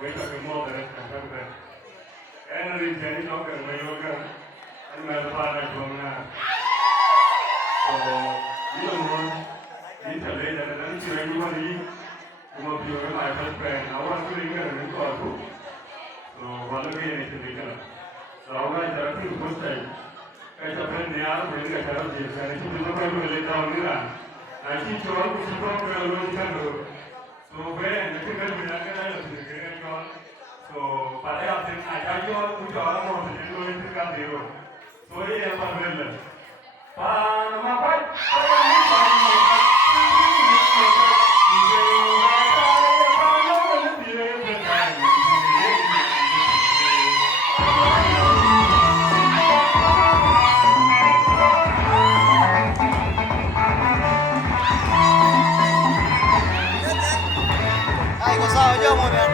Wait a more than and Jenny Doctor, my yoga, and my father from now. So, you don't want this lady that I don't see anybody who will be my first friend. I want to ring her and go to. So, what are we going to do? So, I want to do first time. I have been there when I have this, and she doesn't have to lay down here. I think you all to talk to a long time. So, when the people will not get out of the great God. So, but I think I got you to our mouth and go into the zero. So, he has a will. Ai, có sao chưa mọi người?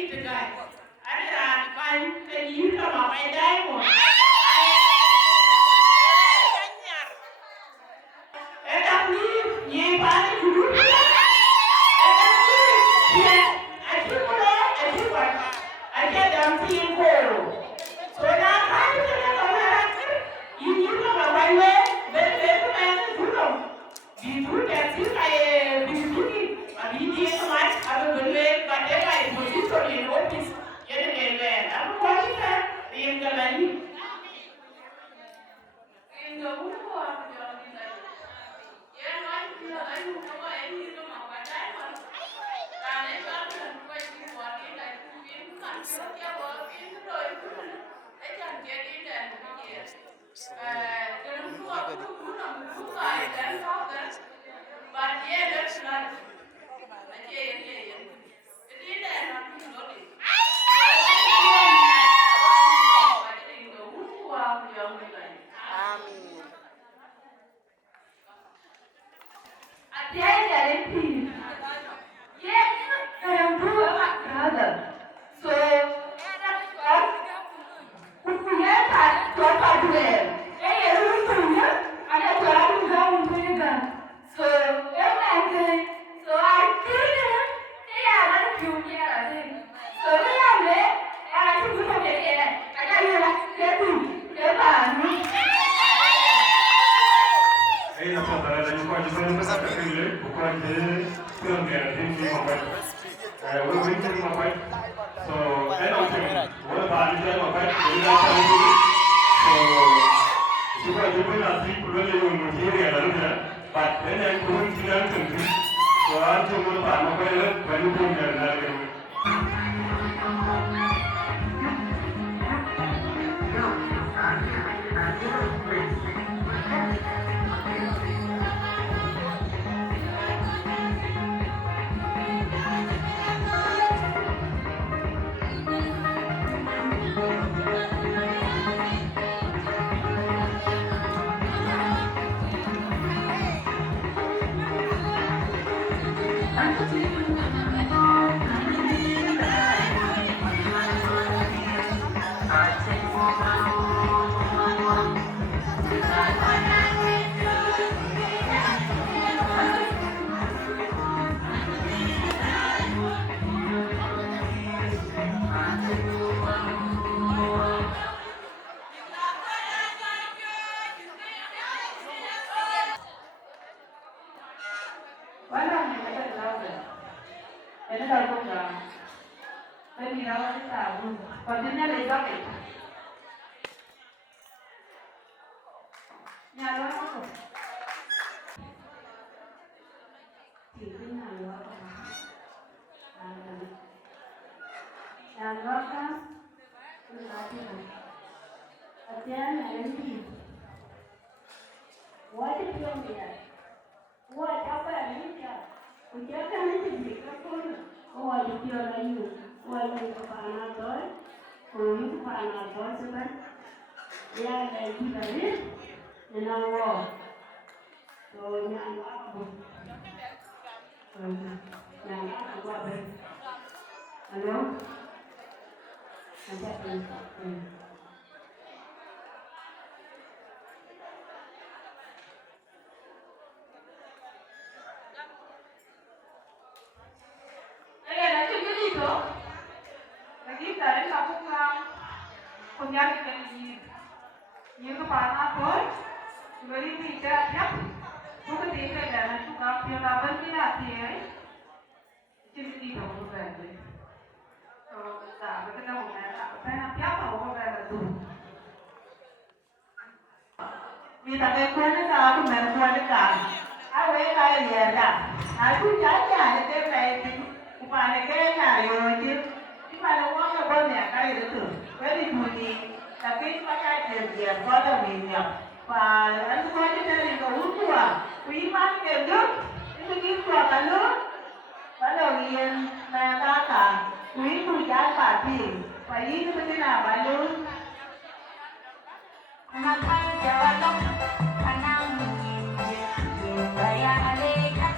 đi từ đây anh là bạn cái gì đó mà mày đây một em đang đi gì bạn đi chú em đang đi anh chưa có đó anh chưa vậy anh chưa đang đi cô rồi là cái cái đó là gì đó mà mày lên cái này chú không vì chú kẹt chứ này vì chú đi mà đi đi không ai ăn được lên và để này một chút rồi đi office cho nên để về đã có gì cả tiền cái này tiền đâu có qua cho đi này em nói là anh không có em đi đâu mà phải trái mà là để bán mình quay đi qua đi này cũng biến mặt cho vợ biến rồi để cho anh chơi đi này một cái gì cho nên cũng là cũng phải đánh đó but yeah that's not yeah it is not nothing Hãy subscribe cho kênh Ghiền Mì Gõ để không bỏ lỡ những video hấp dẫn.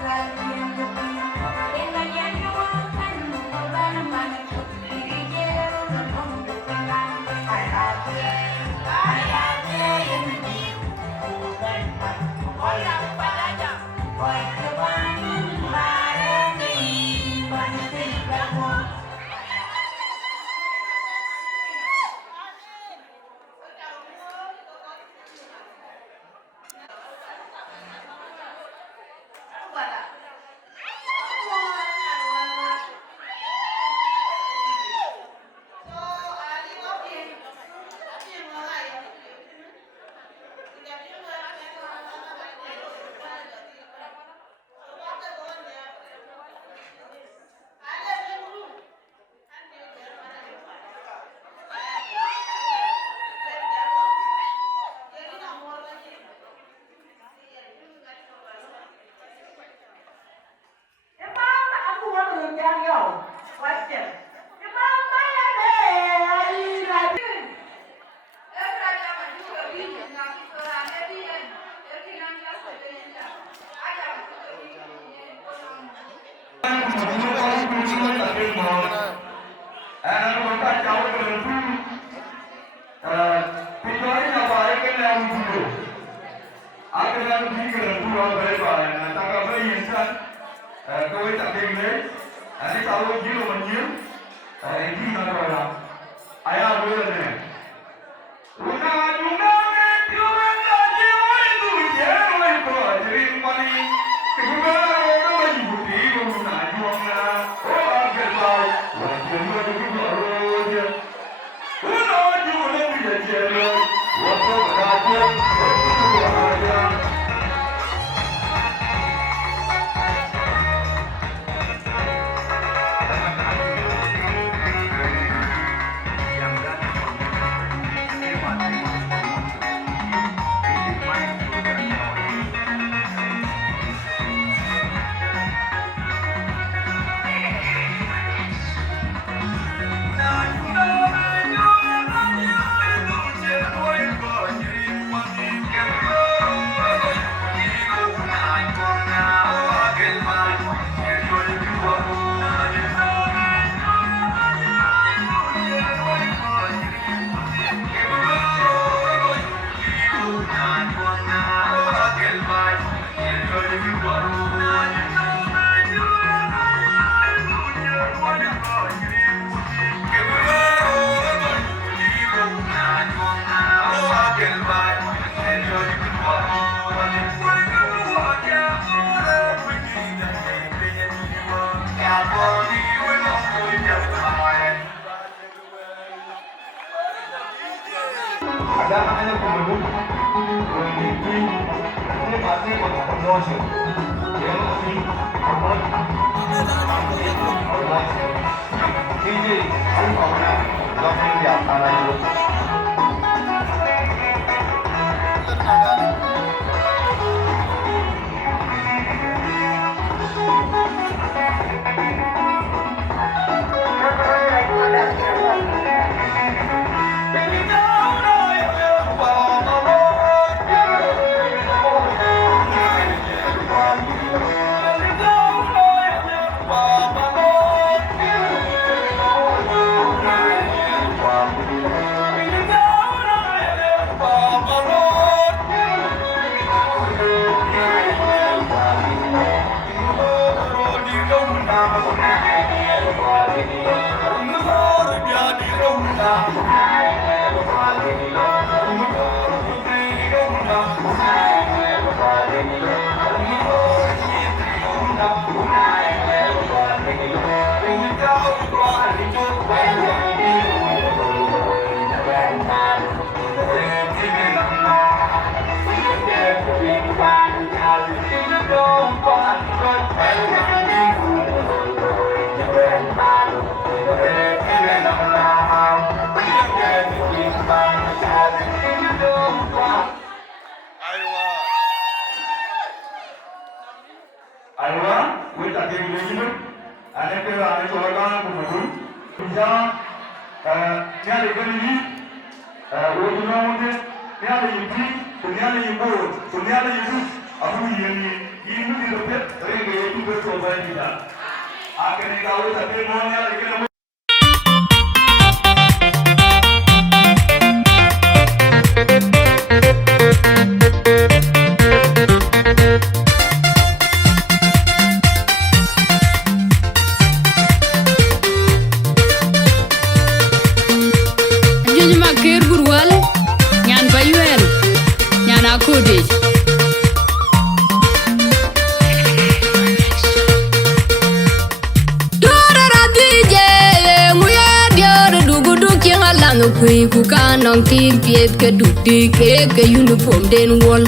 Uniform den wall.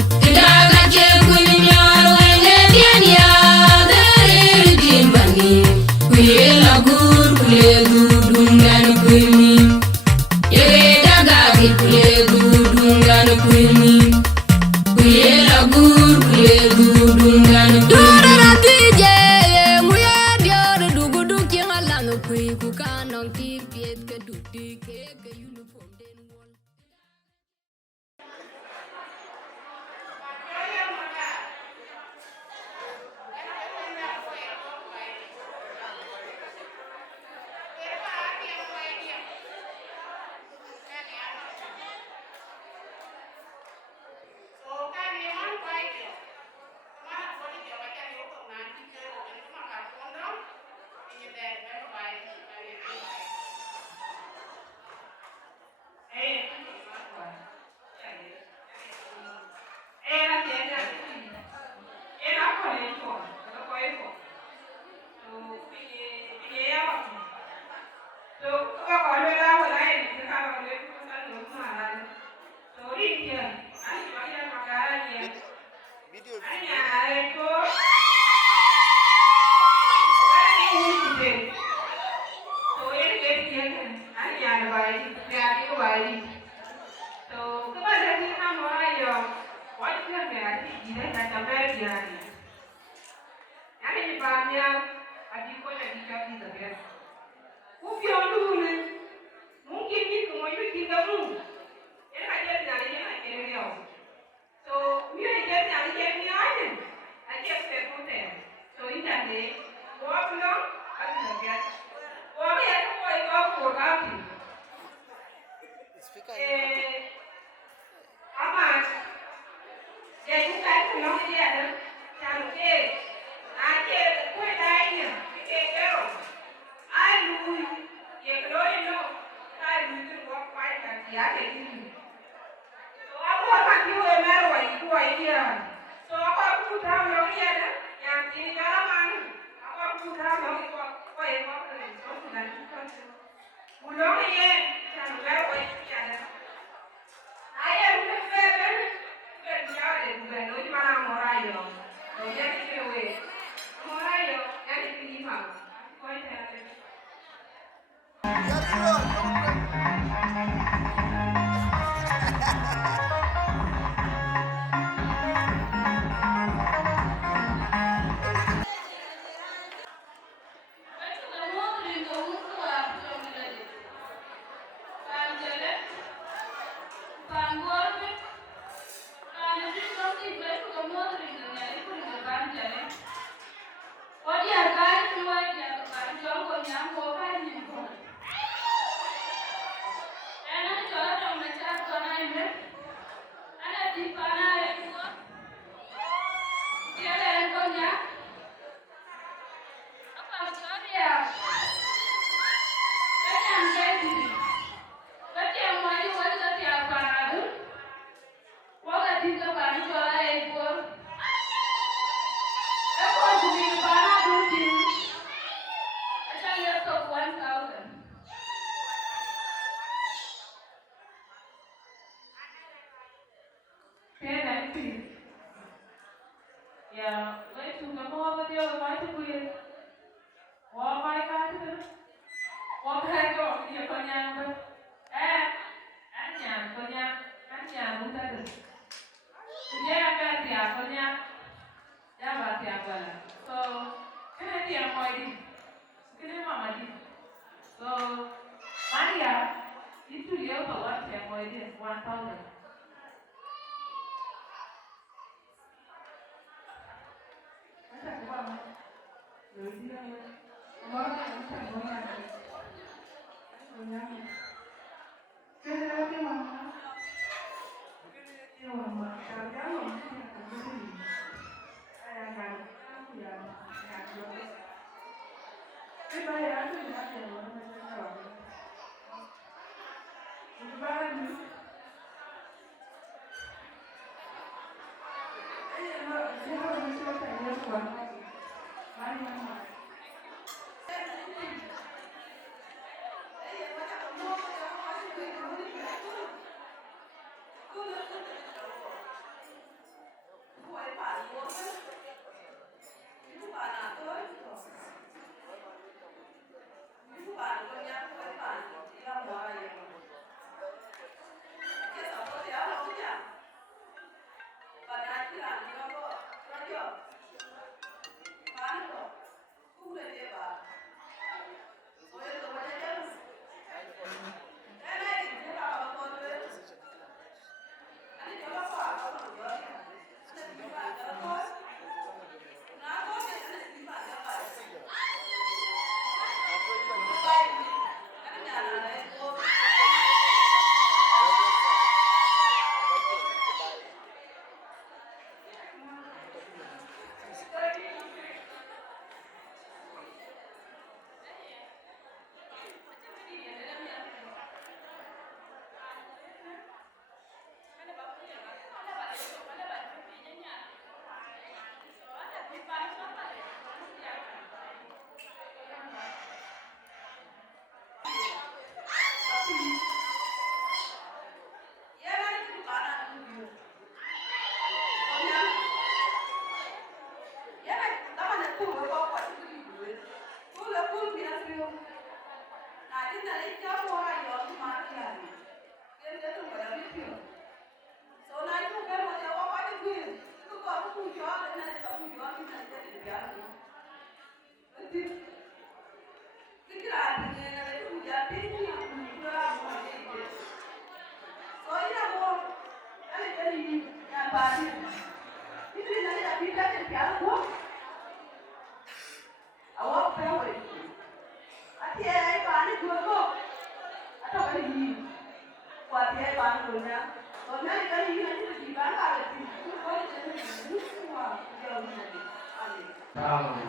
Tahu,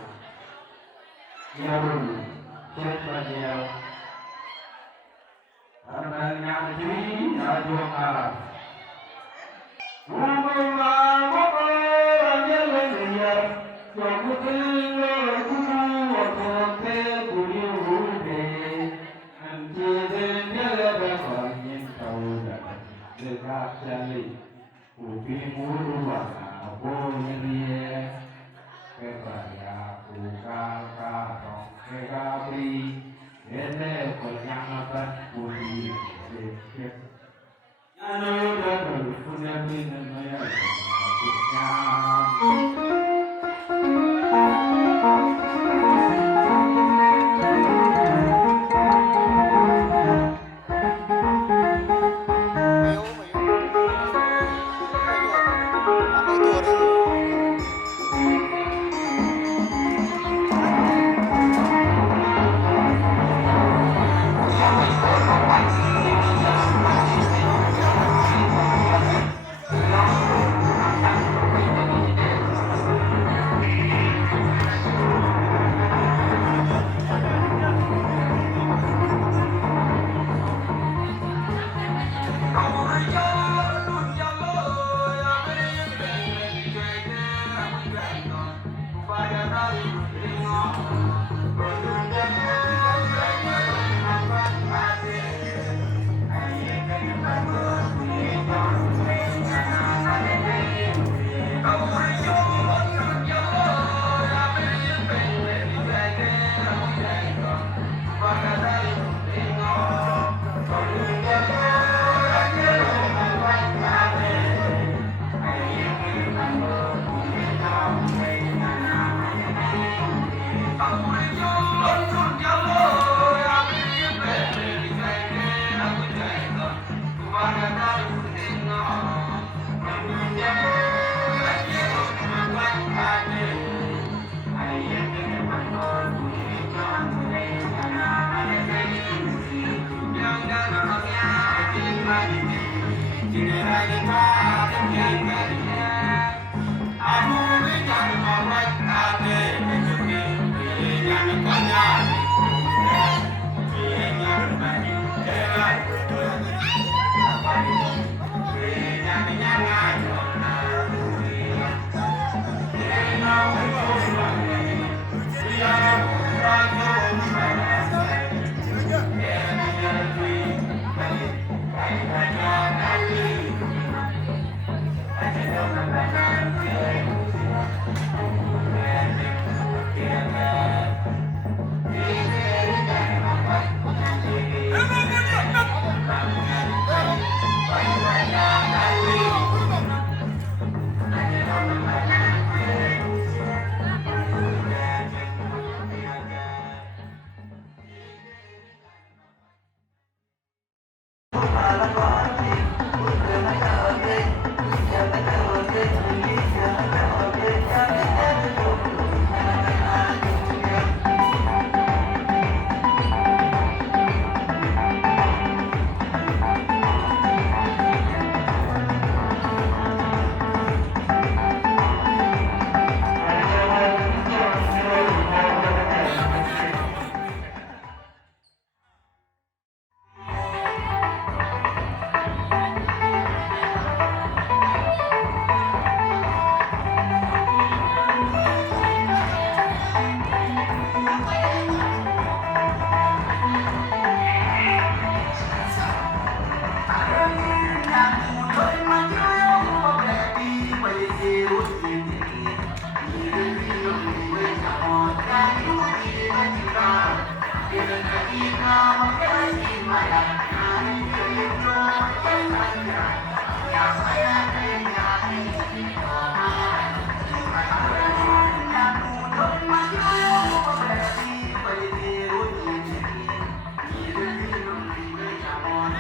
ya dulu, siapa dia? Anaknya ini ada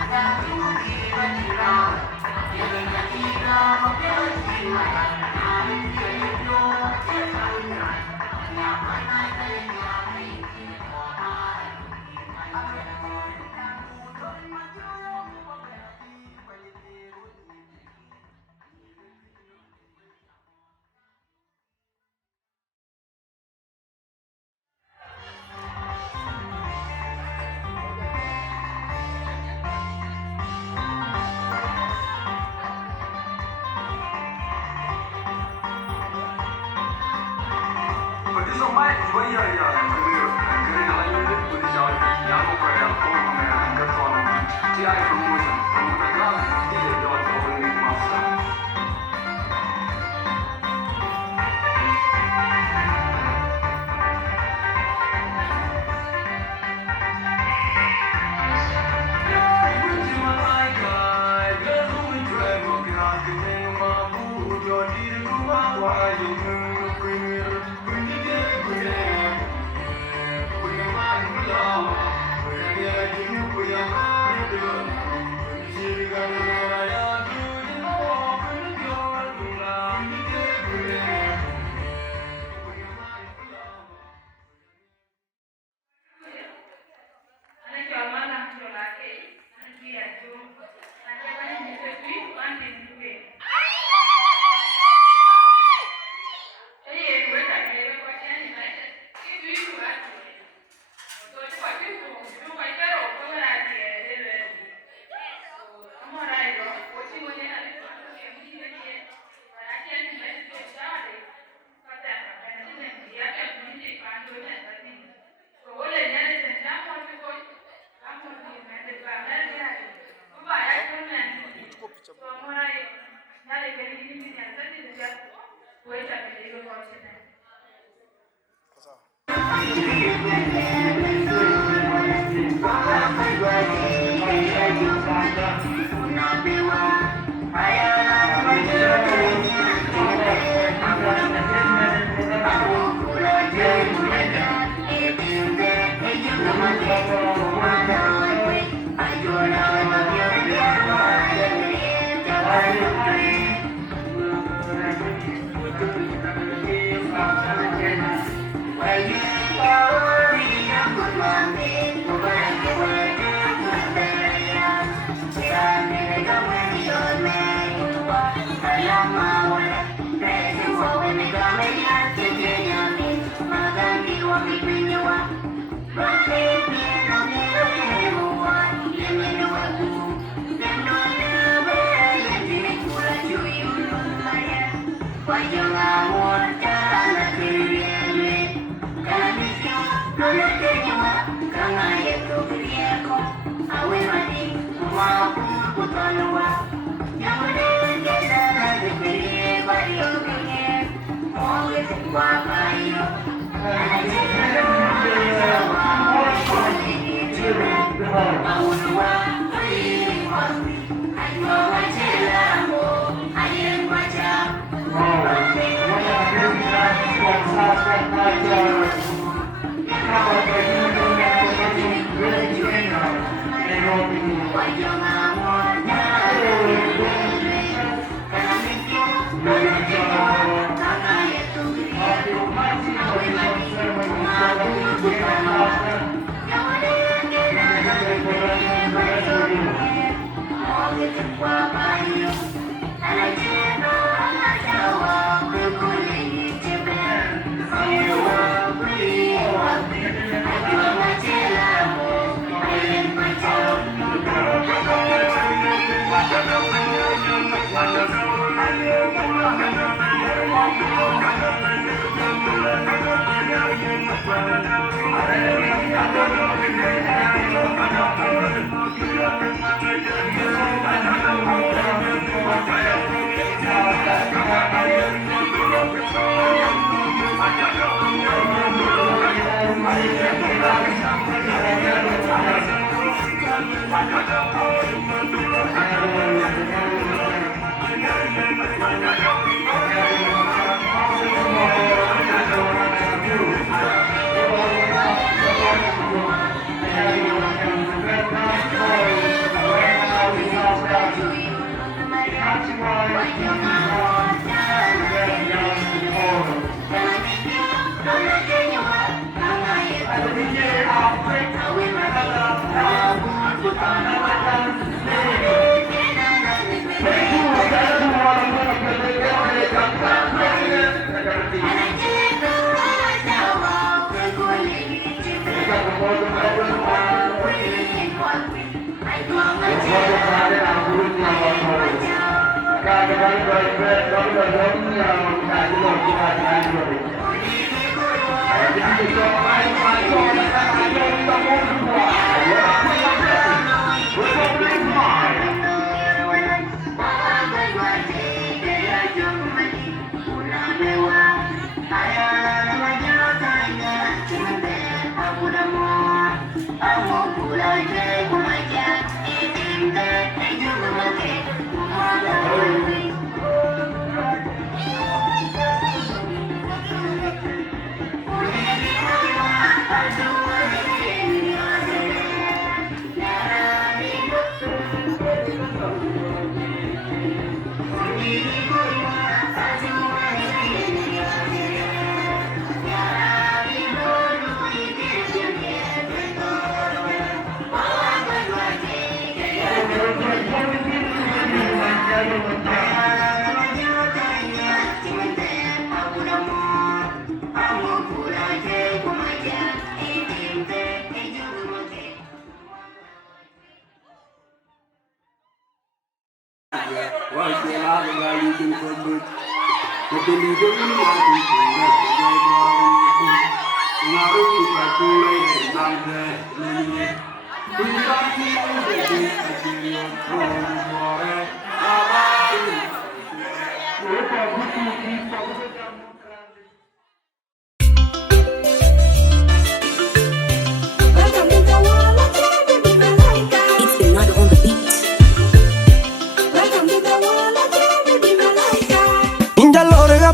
Thank you.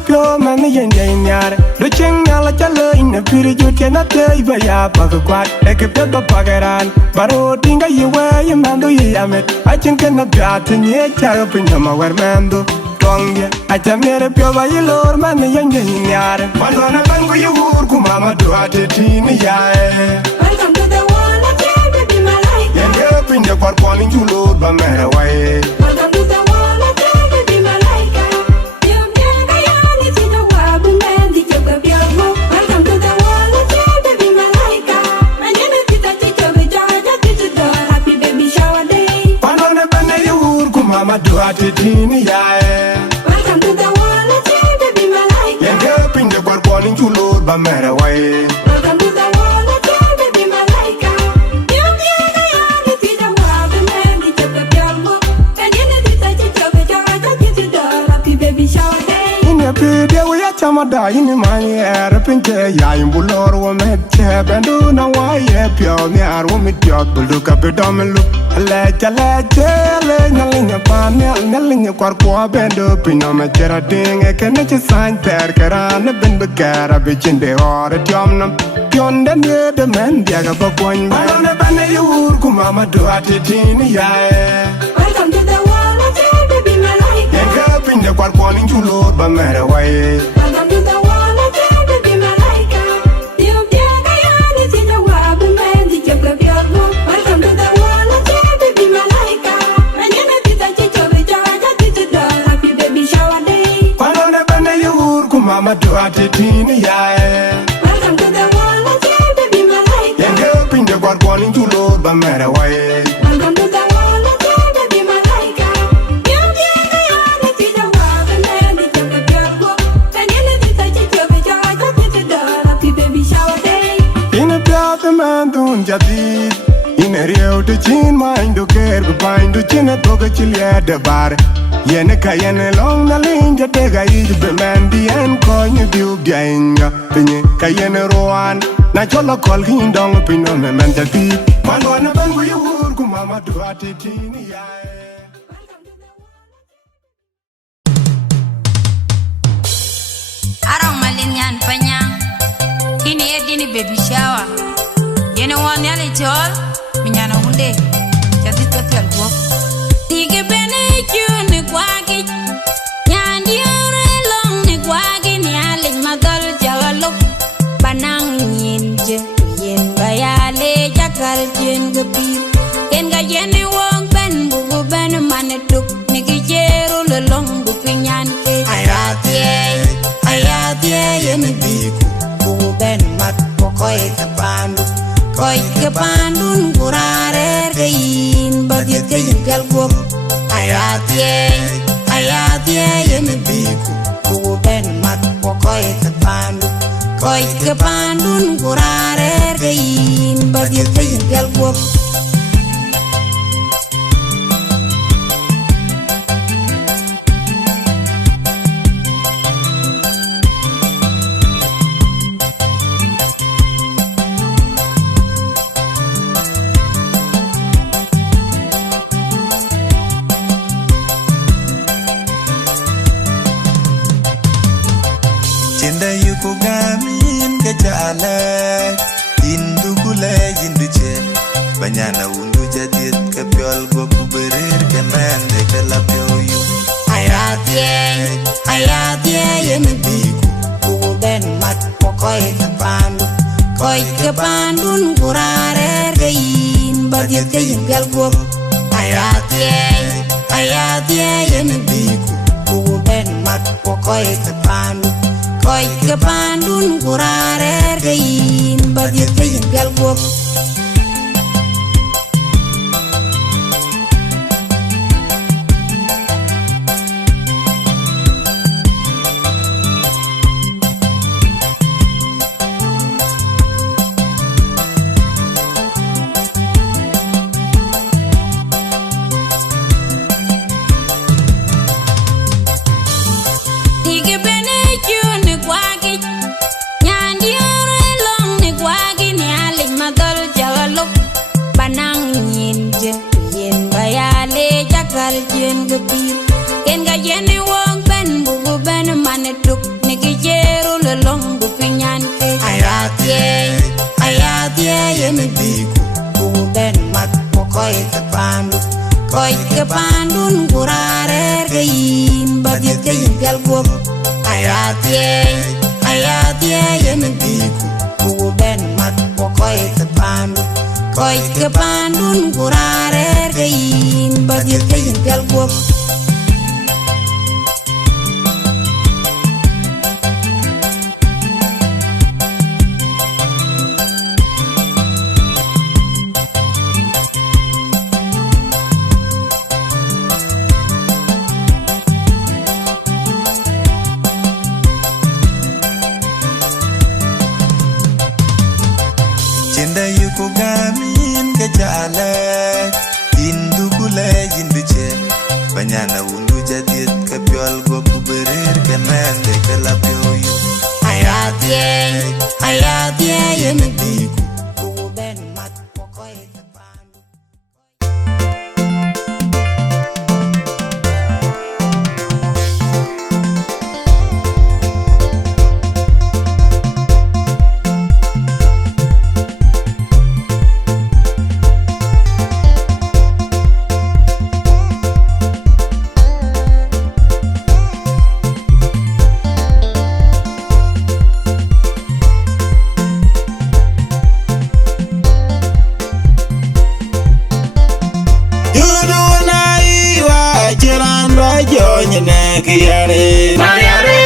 Pure man, yen yard. The ching yalla chalo in a pretty good can I tell you ya bug a quad, like a pepper pagaran. But oh, think you wear your man do you yamit. I think in a gat and ye charop in your mawar mando. Tongue, I tell me a pure by your lord man, the young yard. But when I bang with you, Kumama do at it in the yard. Welcome to the wall of baby, my life. You're up in the park calling you load by matter way. Welcome to the wall of baby, my life. Welcome to the wall of baby, my life. My name is Tita Chicho, Georgia, Tita, happy baby shower day. Panona Banayur, Kumama do at it in the yard. Welcome to the wall of baby, my life. You're up in the park calling you load by matter way. Welcome to the wall of baby, my life. Chamada in my air, pinche, Yam Bulor, woman, chap, and do now why pure me are woman job, look up a dumb look. A ledge, nailing a pan, nailing a quarqua bend up in a matera ding, a canage sign, Percaran, a ben begar, a bitch in the or a jomnum. Beyond the near the man, Diagaba point, but on a banner you, Kumama do at it in the eye. Welcome to the wall of baby, my life. And up in the quarquaning to load by matter way. Welcome to the wall of baby, my life. You get a yarn, it's in the wab and man, the joke of your book. Welcome to the wall of baby, my life. My name is Tita Chicho, Georgia, Tita, happy baby shower day. But on a banner you, Kumama do at it in the eye. Welcome to the wall of baby, my life. And up in the quarquaning to load by matter way. Welcome to the wall of baby, my life. You get a yarn, it's in the wab and man, the joke of your book. My name is Tita Chicho, Georgia, Tita, happy baby shower day. In a piata man don't jadid. In a real to chin mind to care behind the chin at Toga Chili at the bar. Yenaka yen along the lane that they got you be man the end coin you do gainga. Pinny Kayen Rowan. Nachola call him down up in on the mental deep. One one of them you would go mama to at it in the eye. Arang malinyan panyang. Kini edini baby shower. Yene wan yali chol. Minyana hunde. Jadi ketial buak. Tige bene ni kwagi. Nyandi ore long ni kwagi ni aling madal jagalok. Banang yinje. Yen bayale jakal jen gebi. Yen ga yene wong ben bubu ben maneduk. Niki jeru lelong bupinyan ke. Ayatie yeni biku. Bubu ben mat pokoi kepandu. Koi kepandun kurare ke ke yin pel go ayatie yen biku ku ben mat ko koy ke pandun kurare ke yin badi ke yin pel go Banyana undu jadit ke piol go kuberir ke mende ke lapyo yu ayatie yen biku ku ben mat ko koy ke pandun kurare ke yin badi ke yin pel go ayatie yen biku ku ben mat ko koy ke pandun kurare ke yin badi ke yin pel go Koy ke pandun kurare ke yin badi ke yin pel go ayatie yen biku ku ben mat ko koy ke pandun kurare ke yin badi ke yin pel go Banyana undu jadit ke piol go kuberir ke mende ke lapyo yu ayatie yen biku ku ben mat ko koy ke pandu Mariare,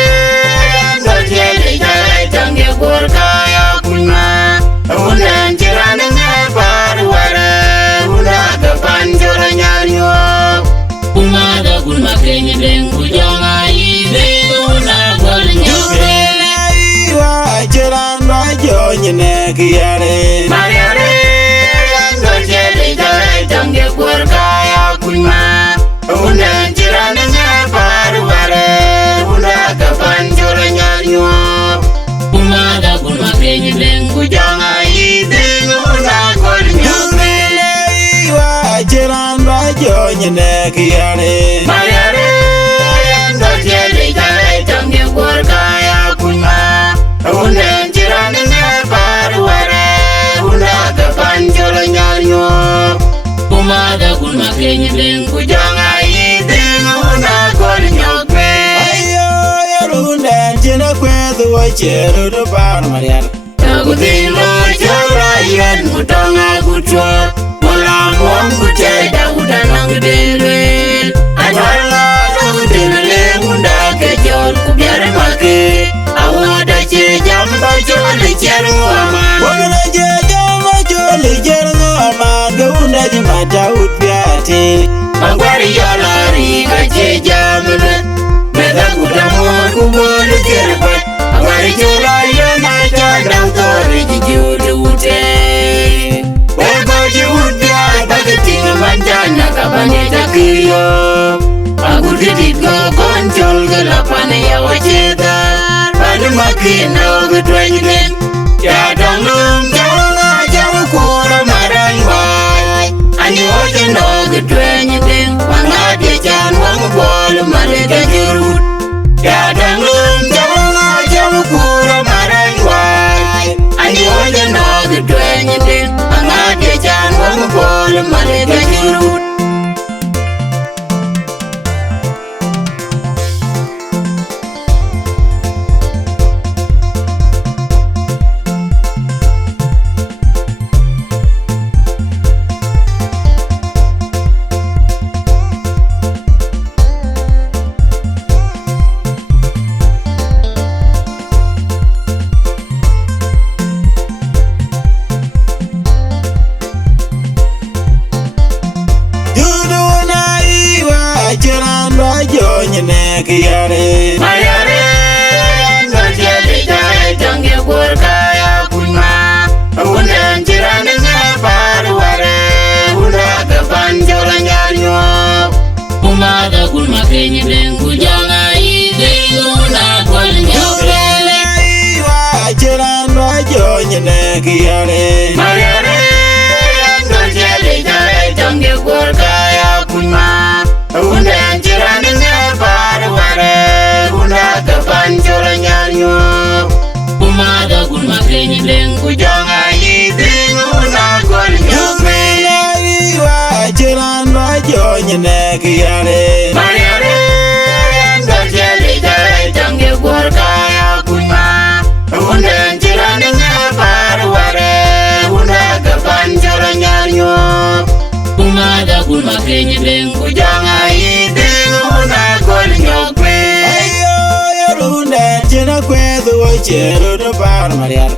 so cheli jai tangi kurka ya kuna. Unan jirana ngapar wara, unaga panjora nyanyo. Unaga kulma kenyi dengu jonga ibe, unaga nyoke. Iwa jirana jonyi nekiyare. Mariare, so cheli jai tangi kurka ya kuna. Unan jirana ngapar wara, unaga panjora nyanyo. Unaga kulma kenyi dengu jonga ibe, unaga nyoke. Iwa jirana jonyi nekiyare. Mariare, so cheli jai tangi kurka ya kuna. Unan jirana ngapar wara, unaga panjora nyanyo. Umaga kulma kenyi dengu jonga ibe, unaga nyoke. Ayo yarunde jina kwedu wacheru do bar Mariana. Tagudilo jara yen mutonga kutwa, mulambo mkuteda udanang delwe. Anwala tagudile munda kejol kubiare make. Awada che jamba jole cheru aman. Wagana je jamba jole cheru aman. Gaunda jimata utbiate. Mangwari yolari kache jamlet Meda kutamor kubolu kirpat Mangwari yolari yona chodang tori jijudu ute Wego jiwudya bageting manjana kabane takiyo Agudidit go konchol galapane ya wachedar Padu makina ogutwenyin Yadang lum jawa jawa kura marangwai Ani oje nogutwenyin Wangadi chan wangbol malika jirut Yadang lum jawa jawa kura marangwai Ani oje nogutwenyin Wangadi chan wangbol malika jirut Mayare, ngajeli jai jange kurkaya kunma. Una jirane ngaparu ware, una kepanjola nyanyo. Umada kulma kenyi dengu janga idengu una kolnyo krele. Iwa jiran rajo nyene kiyare. Mayare, ngajeli jai jange kurkaya kunma. Una jirane ngaparu ware, una kepanjola nyanyo. Umada kulma kenyi dengu janga idengu una kolnyo krele. Iwa jiran rajo nyene kiyare. Mayare, ngajeli jai jange kurkaya kunma. Una jirane ngaparu ware, una kepanjola nyanyo. Umada kulma kenyi dengu janga idengu una kolnyo krele. Ayo yorunda jina kwedu wachero do bar mariar.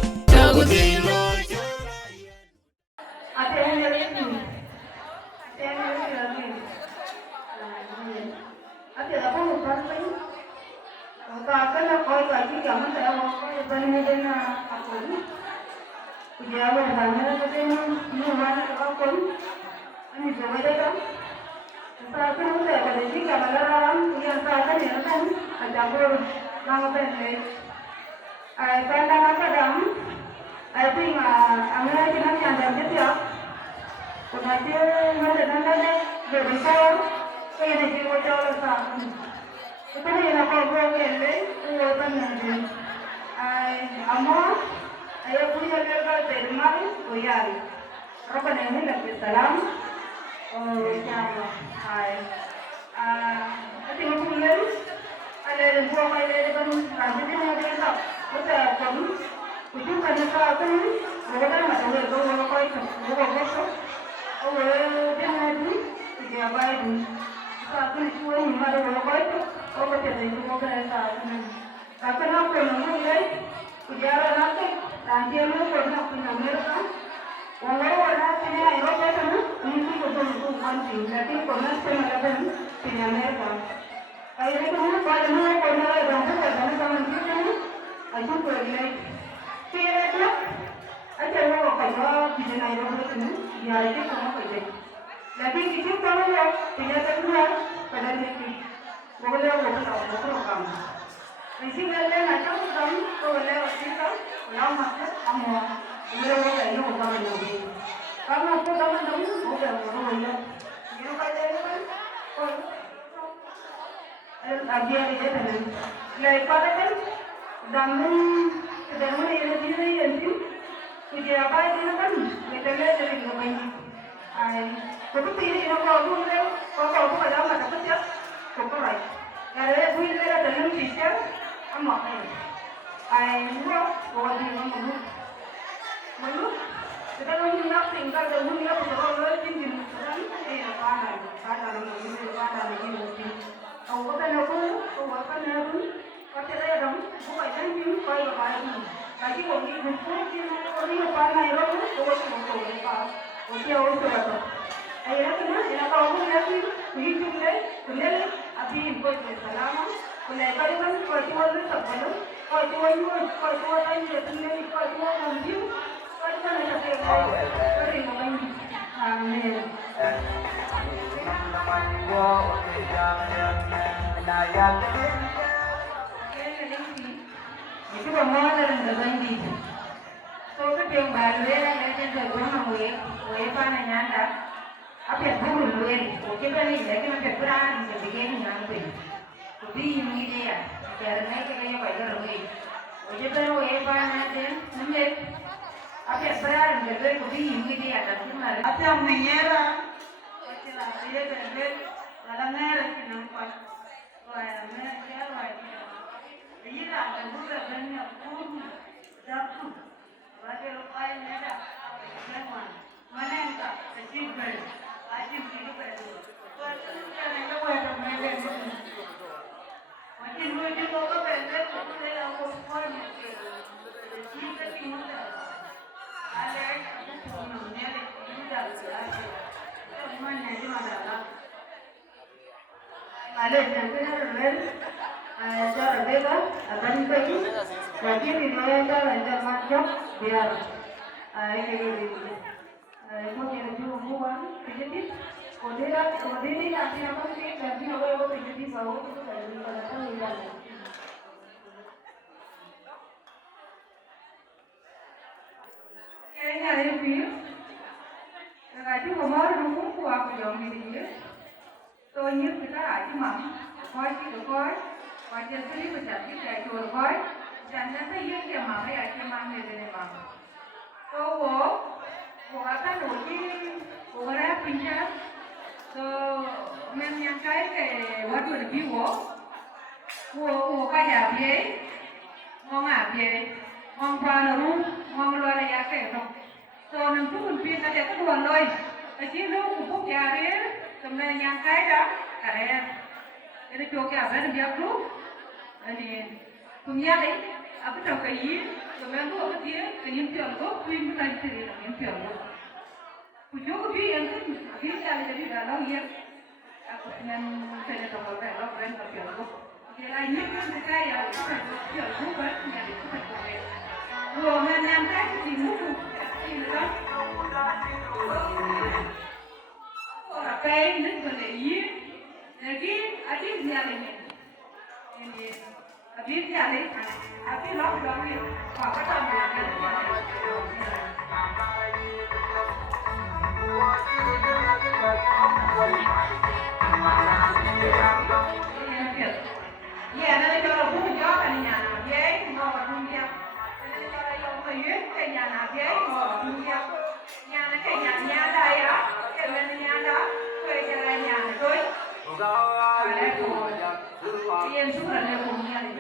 kuijumle kulele abin ko salama kulai kaliman ko tuwalu sabbalu ko tuwalu ko tuwalu yetunle ko tuwalu ambiu ko tuwalu sabbalu ko ringo bangi amen itu pemana dan bangi so ketemu baru ya legend berguna gue pana nyanda apa yang dulu luar oke kan ini lagi macam berani jadi nyampe tapi ini dia karena kita bayar gue oke kan gue pana dan nanti apa yang berani jadi tapi ini dia kan cuma apa yang menyera oke lah dia jadi dalam nera kita nampak wah nera siapa ini lah kan sudah banyak pun jatuh Bagi lupai neda, jangan mana enggak kecil ber, asyik hidup itu. Kalau kita neda buat mereka itu, macam dulu di kota berada, kita dah aku semua ni. Kita tinggal, ada aku semua ni ada tinggal ada. Semua ni di mana lah? Ada nanti ada cara beda, akan pergi. Jadi di mana ada macam biar kemudian jualan jadi kemudian nanti apa sih nanti apa jadi bawa itu dari pada tahun kayaknya ada film kalau kemarin nunggu aku jam ini तो ये पिता आज माम और की तो और जैसे ही बचाती है तो और जानना था ये क्या माम है आज माम ले देने माम तो वो आता रोटी वो रहा पिंचा तो मैं यहाँ का एक वर्ड लगी वो का याद ये mong à về mong qua rồi mong lo là giá kẻ rồi तो नंबर कुछ भी ना देखो डुअल लोई ऐसी लोग कुछ क्या रे तुमने यहाँ काय डा करे ये तो क्या है ना बिया क्रू अने तुम यहाँ ले अब तो कहीं तुम्हें तो अब दिए कहीं पे अलगो कोई भी नहीं चले ना कहीं पे अलगो कुछ जो भी ऐसे भी चाले जब डाला ये अब मैं पहले तो बोलता है लोग ब्रांड का अलगो ये लाइन में तो क्या यार ये अलगो पर मैं देखो तो वो मैं यहाँ काय की मुझे Orang kaya ni boleh ye, lagi ada dia ni. Ini ada dia ni, ada log log ni, apa tak boleh. Ya, nanti kalau bukan jawab ni yana, dia mau dunia. Nanti kalau yang bayar ke yana, dia mau dunia. Yana ke yana daya, ke mana yana, ke yana yana toi. Yang surat dia punya ni.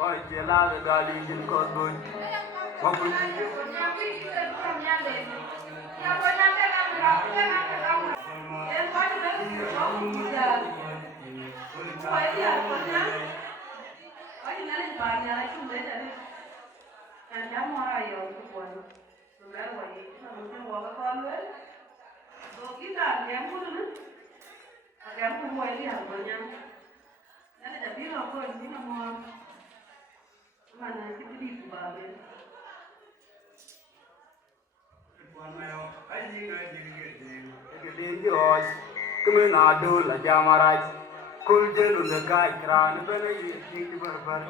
Oh, jelas gali jin korban. Mampu. Tapi kita punya ni. Ya punya kan berapa kan? Yang mana ya. Saya punya. Ai nanti banyak cuma tadi. Yang jamu orang yang tu pun. Sudah wajib. Mungkin wajib kalau. So kita yang pun tu. Yang pun wajib yang punya. Nanti jadi orang pun ini nama. Mana kita di Bali. Dios, kami nado la jamaraj, kul jelu la gai kran, bela ye tik berbar.